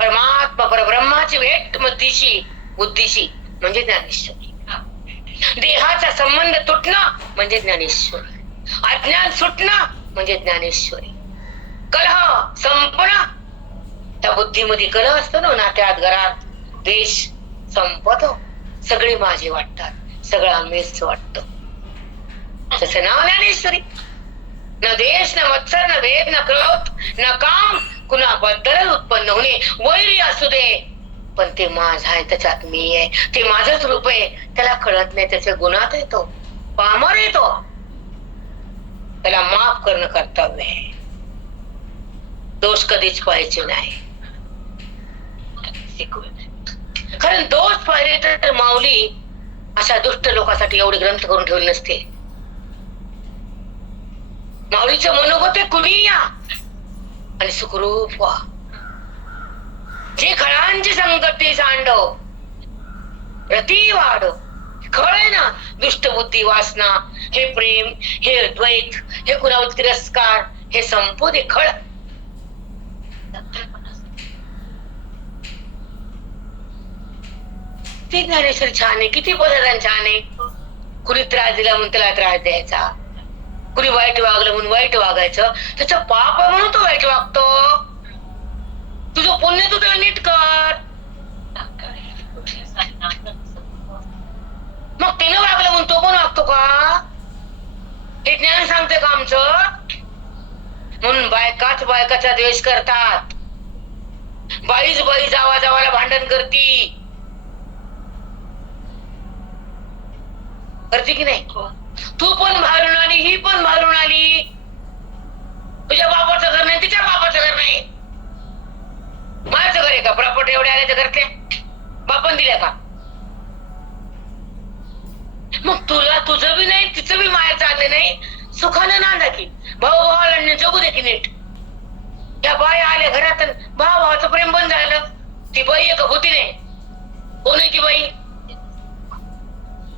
परमात्मा परब्रह्माची भेट मतीशी बुद्धीशी म्हणजे ज्ञानेश्वरी. देहाचा संबंध तुटणं म्हणजे ज्ञानेश्वरी. अज्ञान सुटणं म्हणजे ज्ञानेश्वरी. कलह संपणं, त्या बुद्धीमध्ये कलह असतो ना, नात्यात घरात देश संपतो. सगळे माझे वाटतात, सगळं मीच वाटत. त्याचं नाव ज्ञानेश्वरी. न देश, न मत्सर, न भेद, न क्रोध, न काम, कुणाबद्दल उत्पन्न होणे. वैरी असू दे, पण ते माझ आहे, त्याच्यात मी आहे, ते माझंच रूप आहे. त्याला कळत नाही, त्याच्या गुणात येतो, पामर येतो. त्याला माफ करणं कर्तव्य आहे. दोष कधीच पाहायचे नाही. कारण दोष पाहिले तर माऊली अशा दुष्ट लोकांसाठी एवढे ग्रंथ करून ठेवले नसते. माऊलीचं मनोगत आहे, कुणी या आणि सुखरूप व्हा. जे खळांची संकटी सांडव रती वाढ. खळ आहे ना, दुष्ट बुद्धी, वासना, हे प्रेम, हे द्वैत, हे कुणावर तिरस्कार, हे संपू दे. खळ ती ज्ञानेश्वर छान आहे. किती पदार्थ छान आहे. कुणी त्रास दिला म्हणून त्याला त्रास द्यायचा, कुणी वाईट वागलं म्हणून वाईट वागायचं. त्याचं पाप आहे म्हणून तो वाईट वागतो. तुझं पुण्य तू त्याला नीट कर. मग तिनं वागलं म्हणून तो पण वागतो का? हे ज्ञान सांगते का आमचं? म्हणून बायकाच बायकाचा द्वेष करतात. बाईच बाई जावा जावाला भांडण करती की नाही? तू पण भारून आली, ही पण भारून आली. तुझ्या बापाचं घर नाही, तिच्या बापाचं घर नाही. माझं घर आहे का? प्रॉपर्टी एवढे आले तर घरचे बापन दिल्या का? मग तुला तुझं बी नाही, तिचं बी माया चालले नाही. सुखानं नांदा की, भाऊ भावाला जगू दे की नीट. त्या बाई आल्या घरात, भाऊ भावाचं प्रेम बंद झालं. ती बाई आहे का होती नाही? कोण आहे ती बाई?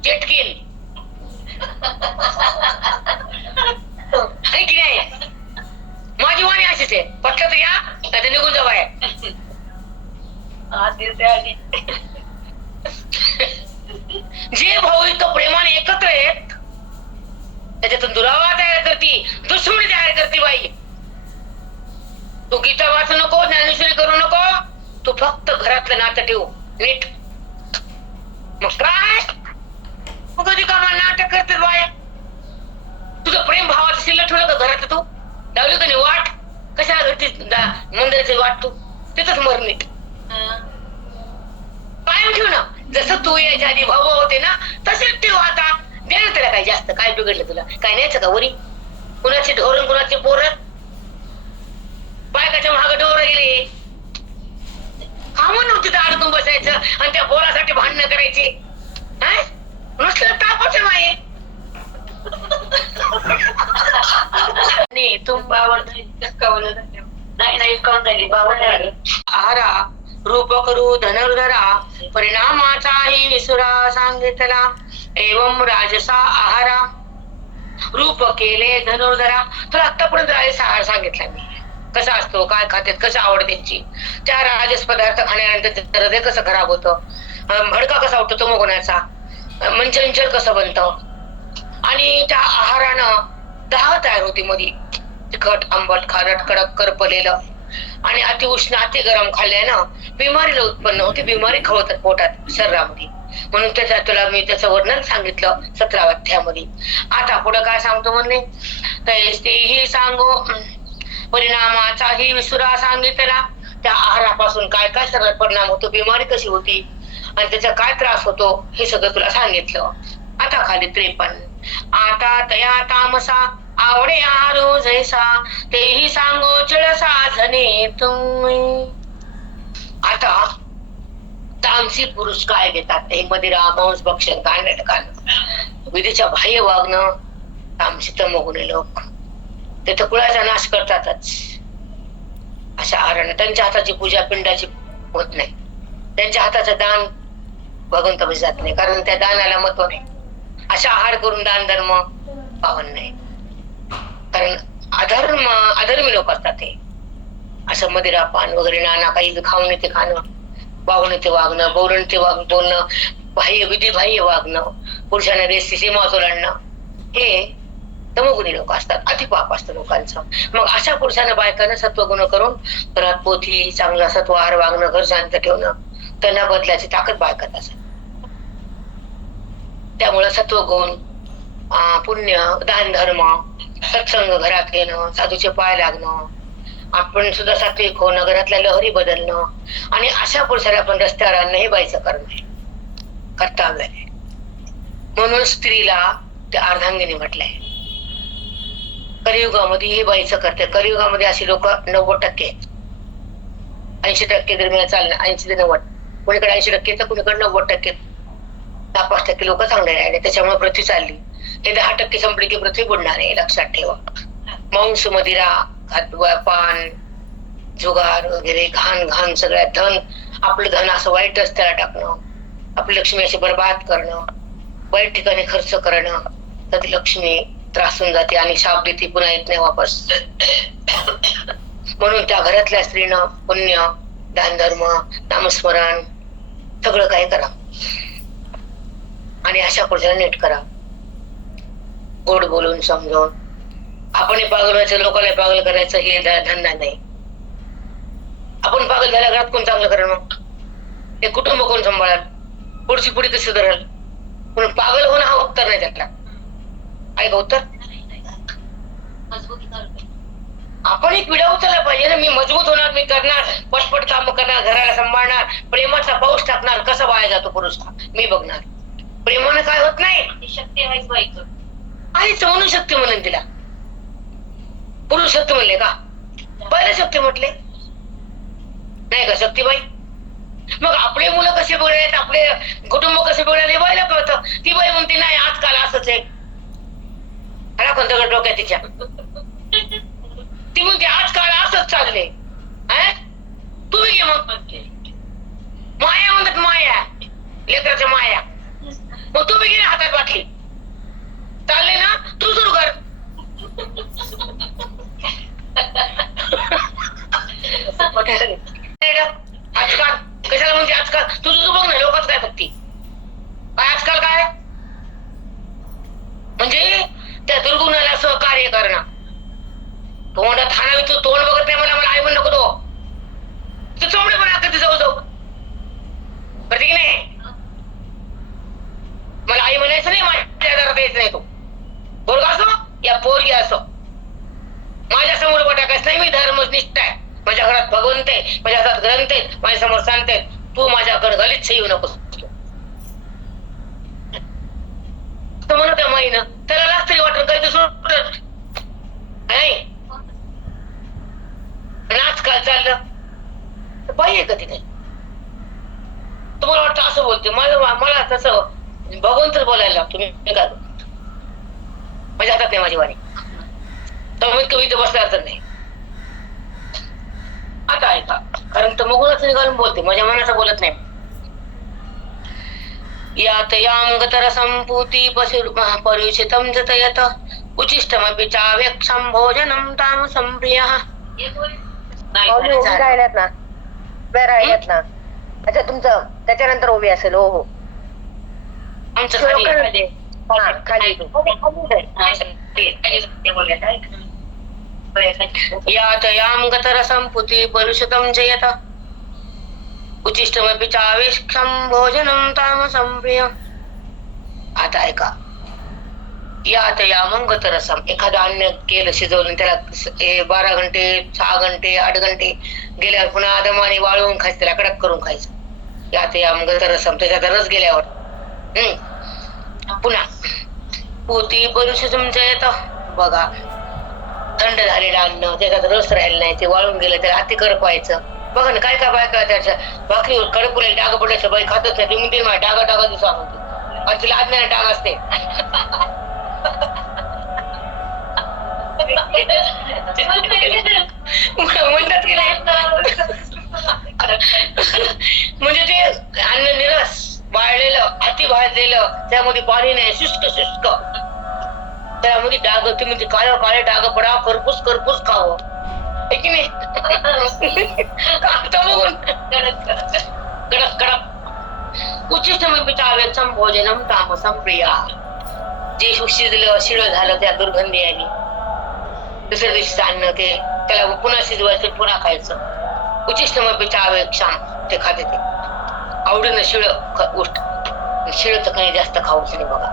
चेटकीन की नाही? माझी वाणी अशीच आहे. पटलं तर या, नाही निघून जा बाहेर. जे भाऊ इतकं प्रेमाने एकत्र आहेत, त्याच्यातून दुरावा तयार करती, दुश्मनी तयार करती बाई. तू गीता वाचू नको, ज्ञानेश्वरी करू नको. तू फक्त घरातलं नातं ठेवू नीट. मग काय कधी कामाला नाटक करते बाय? तुझं प्रेम भावाचं शिल्लक ठेवलं का घरात? तू लावली का नाही वाट? कशाला घरची मंदिराची वाट? तू तिथंच मर नीट. कायम ठेव ना. जसं तू यायच्या आधी भाऊ होते ना, तसेच ठेव आता. दे ना त्याला. काय जास्त काय बिघडलं तुला? काय न्यायचं का वरी? कुणाची ढोरण, कुणाची पोरं? बायकाच्या महाग ढोर गेले. हा म्हणून तिथं अडकून बसायचं आणि त्या पोरासाठी भांडणं करायची. नुसतं तापच माये. आहारा रूप करू धनुर्धरा, परिणामाचाही विसुरा सांगितला. एवं राजसा आहारा. रूप केले धनुर्धरा. तर आतापर्यंत राजसा आहार सांगितला मी. कसा असतो, काय खात्यात, कसं आवड त्यांची. त्या राजस पदार्थ खाण्यानंतर हृदय कसं खराब होतं, भडका कसा उठतो तमोगुणाचा, मंचंचल कसं बनतं. आणि त्या आहारानं दाह तयार होती मध्ये. तिखट, आंबट, खारट, कडक, करपलेलं आणि अति उष्ण, अति गरम खाल्ल्यानं बिमारीला उत्पन्न होते. बिमारी खवतात पोटात, शरीरामध्ये. म्हणून तुला मी त्याचं वर्णन सांगितलं 17व्या अध्यायामध्ये. आता पुढे काय सांगतो म्हणले, तेही सांगो परिणामाचाही विसुरा सांगितला. त्या आहारापासून काय काय सगळं परिणाम होतो, बिमारी कशी होती आणि त्याचा काय त्रास होतो, हे सगळं तुला सांगितलं. आता खाली 53. आता तया तामसा आवडे आरो जैसा, तेही सांगो चिळसा झने तुम्ही. आता तामसी पुरुष काय घेतात ते मदिरा, मांस, भक्षण, कांड, विधीच्या बाह्य वागणं. तामसी तमोगुणी लोक ते तर कुळाचा नाश करतातच. अशा आहाराने त्यांच्या हाताची पूजा पिंडाची होत नाही, त्यांच्या हाताचं दान भगवंतापाशी जात नाही, कारण त्या दानाला महत्व नाही. अशा आहार करून दान धर्म पावन नाही, कारण अधर्मी लोक असतात ते. असं मदिरा पान वगैरे नाना काही खाऊन ते खाणं, वागून ते वागणं, बोलून ते बोलणं, बाह्य विधी बाह्य वागणं, पुरुषांना रेसची सीमा ओलांडणं, हे तमोगुणी लोक असतात. अतिपाप असतं लोकांचं. मग अशा पुरुषांना बायकांना सत्वगुण करून घरात पोथी चांगला सत्वहार वागणं, घर शांत ठेवणं, त्यांना बदलायची ताकद बायकात असेल. त्यामुळे सत्वगुण, पुण्य, दान धर्म, सत्संग घरात येणं, साधूचे पाय लागणं, आपण सुद्धा सात्विक होणं, घरातल्या लहरी बदलणं, आणि अशा पुरुषाला आपण रस्त्यावर आणणं हे बाईचं कर्म आहे, कर्तव्य आहे. म्हणून स्त्रीला त्या अर्धांगिनी म्हटलंय. कलियुगामध्ये हे बाईचं कर्तव्य. कलियुगामध्ये अशी लोक 90% आहेत. 80% दरम्यान चालणं, 80 ते 90, कोणीकडे 80% तर कुणीकडे 90%. 10-5% लोक चांगले राहिले, त्याच्यामुळे पृथ्वी चालली. हे 10% संपली की पृथ्वी बुडणार आहे, लक्षात ठेवा. मांस, मदिरा, पान, जुगार वगैरे घाण सगळ्यात धन, आपलं धन असं वाईट रस्त्याला टाकणं, आपली लक्ष्मी अशी बरबाद करणं, वाईट ठिकाणी खर्च करणं, तर ती लक्ष्मी त्रासून जाते आणि शाप देते, पुन्हा येत नाही वापस. म्हणून त्या घरातल्या स्त्रीनं पुण्य, दान धर्म, नामस्मरण सगळं काही करा आणि अशा पुरुषाला नीट करा, गोड बोलून समजावून. आपण पागल व्हायचं, लोकांना पागल करायचं हे धंदा नाही. आपण पागल झाल्या घरात कोण चांगलं करेल? मग हे कुटुंब कोण सांभाळाल? पुढची पुढे कशी सुधारेल? म्हणून पागल होणं हा उत्तर नाही त्यातला. आहे का उत्तर? आपण एक पिढा उचलला पाहिजे ना. मी मजबूत होणार, मी करणार, पटपट काम करणार, घराला सांभाळणार, प्रेमाचा पाऊस टाकणार. कसा वाया जातो पुरुष मी बघणार. प्रेमानं काय होत नाही, शक्ती आहेच बाईचं. आहेच म्हणून शक्ती म्हणेन तिला. पुरुष शक्ती म्हणले का? पहिले शक्ती म्हटले नाही का शक्तीबाई? मग आपले मुलं कसे बोलायत, आपले कुटुंब कसे बोलायला बाईला कळतं. ती बाई म्हणते नाही आजकाल असंच आहे. कोणत्या डोक्यात तिच्या ती म्हणते आजकाल असंच चाललंय. तुम्ही घे मग माया म्हणतात, माया लेकराच्या माया. मग तुम्ही घे हातात बाटली, चालले ना तू सुरू कर. आजकाल कशाला म्हणते आजकाल? तुझं बघ ना लोकच काय बघती काय आजकाल काय म्हणजे त्या दुर्गुणाला सहकार्य करणं. तोंडात हाणावीचं तोंड बघत नाही मला आई म्हण नको तो चोमडे पण कधी जाऊ करते की नाही? मला आई म्हणायचं नाही, माझ्या घरात यायचं नाही. तो पोरगा असो या पोरगी असो, माझ्या समोर टाकायचं नाही. मी धर्मनिष्ठ आहे, माझ्या घरात भगवंत आहे, माझ्या हातात ग्रंथ आहेत, माझ्या समोर संत आहेत. तू माझ्याकडे गलिच्छ येऊ नकोस म्हणत त्या माईनं. त्याला लाच तरी वाटत काही दुसरं नाही. आजकाल चाललं पाहिजे का तिथे? तुम्हाला वाटतं असं बोलते मला तसं भगवंतच बोलायला लागतो. मी काय माझ्या हातात नाही माझी वाणी, तर कमी इथे बसल्या तर नाही. आता ऐका, कारण तर मगूनच निघालून बोलते, माझ्या मनाचं बोलत नाही. यात यांगतर संपूती परुषितं जतयत उचिष्टमपि चाव्यक्षं भोजनं ताम संप्रियः. राहिल्यात ना, राहिल्यात ना. अच्छा तुमचं त्याच्यानंतर उभी असेल. हो हो, आमचं खाली यात यांगतर संपूती परुषितं जयत उचिष्टमपि चावेक्षं भोजनं ताम संप्रियः. आता ऐका, यात यामंगत रसम, एखादं अन्न केलं शिजवलं त्याला 12 घंटे 6 घंटे 8 घंटे गेल्यावर पुन्हा आदमाने वाळवून खायचं, त्याला कडक करून खायचं. यात यामंगत रसम, त्याच्यात रस गेल्यावर पुन्हा पोती परुषितं जयत. बघा थंड झालेलं अन्न त्याच्यात रस राहिला नाही, ते वाळून गेलं त्याला अति करपवायचं. बघा ना काय काय बायका त्याच्या भाकरीवर कडपुले डाग पडायचं, बाई खातच नाही. ती म्हणते माझ्या डागा दिवसा म्हणते, आणि तिला आज्ञाने डाग असते. म्हणतात की नाही म्हणजे ते अन्न निरस वाळलेलं अति भाजलेलं त्यामध्ये पाणी नाही शुष्क शुष्क त्यामध्ये डाग तुम्ही ते काळे काळे डाग पडा खरपूस खरपूस खावं है की नाही आता बघून कडक कडक उच्चिष्टमिता व्यक्षम भोजनम तामसम प्रिया जे शिजलं शिळ झालं त्या दुर्गंधी आली दुसऱ्या दिवशी अन्न ते त्याला पुन्हा शिजवायचं पुन्हा खायचं उच्चिष्टमिता व्यक्षम ते खाते ते आवडीनं शिळ गोष्ट शिळ तर काही जास्त खाऊच नाही बघा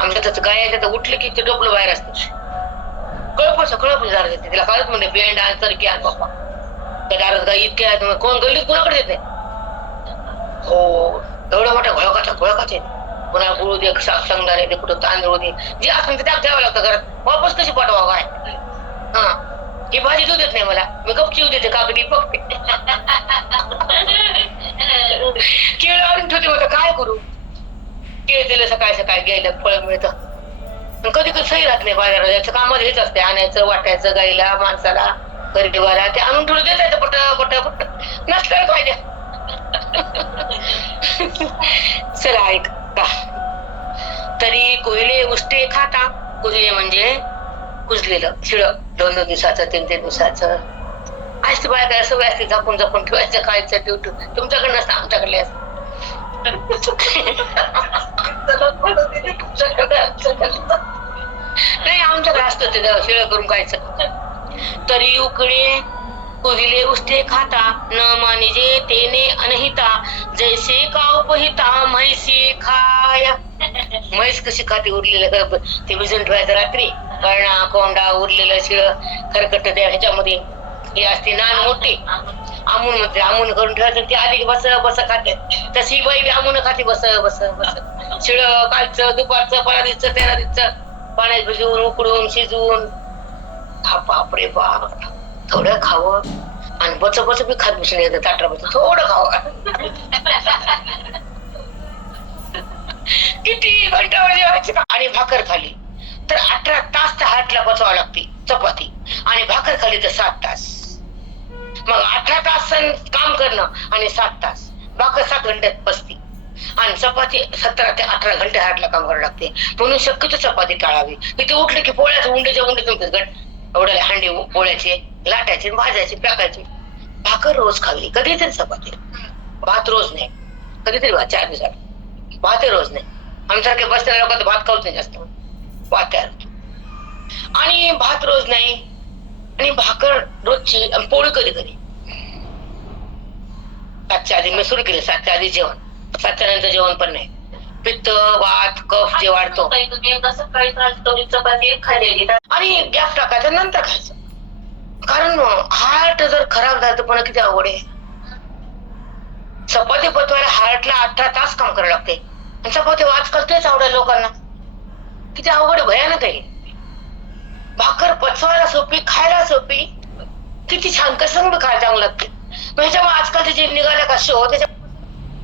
आमच्या त्याचं गाय आहे तर उठलं की ते डोकलं बाहेर असतं कळप दारात येते तिला कळत म्हणते बेंड आन्सर की आण बाप्पा त्या दारात गाय इतके आहेत कोण गल्लीत कुणाकडे येते हो एवढा मोठा घोळकाच आहे पुन्हा गुळू दे सांगणार आहे ते कुठं तांदूळ दे जे असं ते त्याग द्यावं लागतं घरात वापस कशी पाठवा काय हा ही भाजी देऊ देत नाही मला मी गपची देते काकडी बघते केळ आणून ठेवते होतं काय करू केळ दिलं सकाळी सकाळी घ्यायला फळ मिळतं कधी कधी सही राहत नाही बाजारात याचं कामात हेच असते आणायचं वाटायचं गाईला माणसाला गरीबाला ते आणून ठेवलं देत येतं पट नसलं पाहिजे चला ऐक का तरी कोयले उष्टे खाता कुजले म्हणजे कुजलेलं शिळ 2-2 दिवसाचं 3-3 दिवसाचं असते बाय काय सवय असते झाकून ठेवायचं खायचं ठेवू तुमच्याकडे नसतं आमच्याकडे असतं नाही आमच्याकडे असतं ते शिळ करून खायचं तरी उकडे कुजले उष्टे खाता न मानिजे तेने अनहिता जैसे का उपहिता म्हैसी खाया म्हैस कशी खाते उरलेलं ते भिजून ठेवायचं रात्री कळणा कोंडा उरलेलं शिळ खरकट त्या ह्याच्यामध्ये ही असते नान मोठी आमून म्हणते आमून करून ठेवायचं ती आली की बस खाते तशी बाई आमून खाते बस शिळ कालचं दुपारचं 15 दिवसचं 13 दिवसचं पाण्यात भिजवून उकडून शिजवून बापरे बाप थोडं खावं आणि बच बी खात बसून येतं ताटरा बसून थोडं खावं किती घंटावर जेवायची आणि भाकर खाली तर 18 तास त्या हातला पचवावं लागते चपाती आणि भाकर खाली तर 7 तास मग 18 तास काम करणं आणि 7 तास भाकर 7 घंट्यात पचते आणि चपाती 17 ते 18 घंटे हातला काम करावं लागते म्हणून शक्यतो चपाती टाळावी इथे उठले की पोळ्याचं उंडेच्या तुमचं गट एवढ्या हांडे पोळ्याचे लाटायचे भाजायचे टाकायचे भाकर रोज खावी कधीतरी चपाती भात रोज नाही कधीतरी भात 4 दिवसात भात रोज नाही आमच्यासारखे बसलेल्या लोक भात खाऊच नाही जास्त भात तयार होतो आणि भात रोज नाही आणि भाकर रोजची आणि पोळी कधी 7च्या आधी मी सुरू केले 7च्या आधी जेवण 7च्या नंतर जेवण पण नाही पित्त वात कफ जे वाढतो चपाती खाल्लेली आणि गॅप टाकायचं नंतर खायचं कारण हार्ट जर खराब झालं तर पण किती अवघड आहे चपाती पचवायला हार्टला 18 तास काम करावं लागते आणि चपाती आजकाल तेच आवडेल लोकांना किती अवघड भयानक आहे भाकर पचवायला सोपी खायला सोपी किती छान कसं खायला चांगलं लागते ह्याच्यामुळे आजकालचे जे निघाले का शो त्याच्या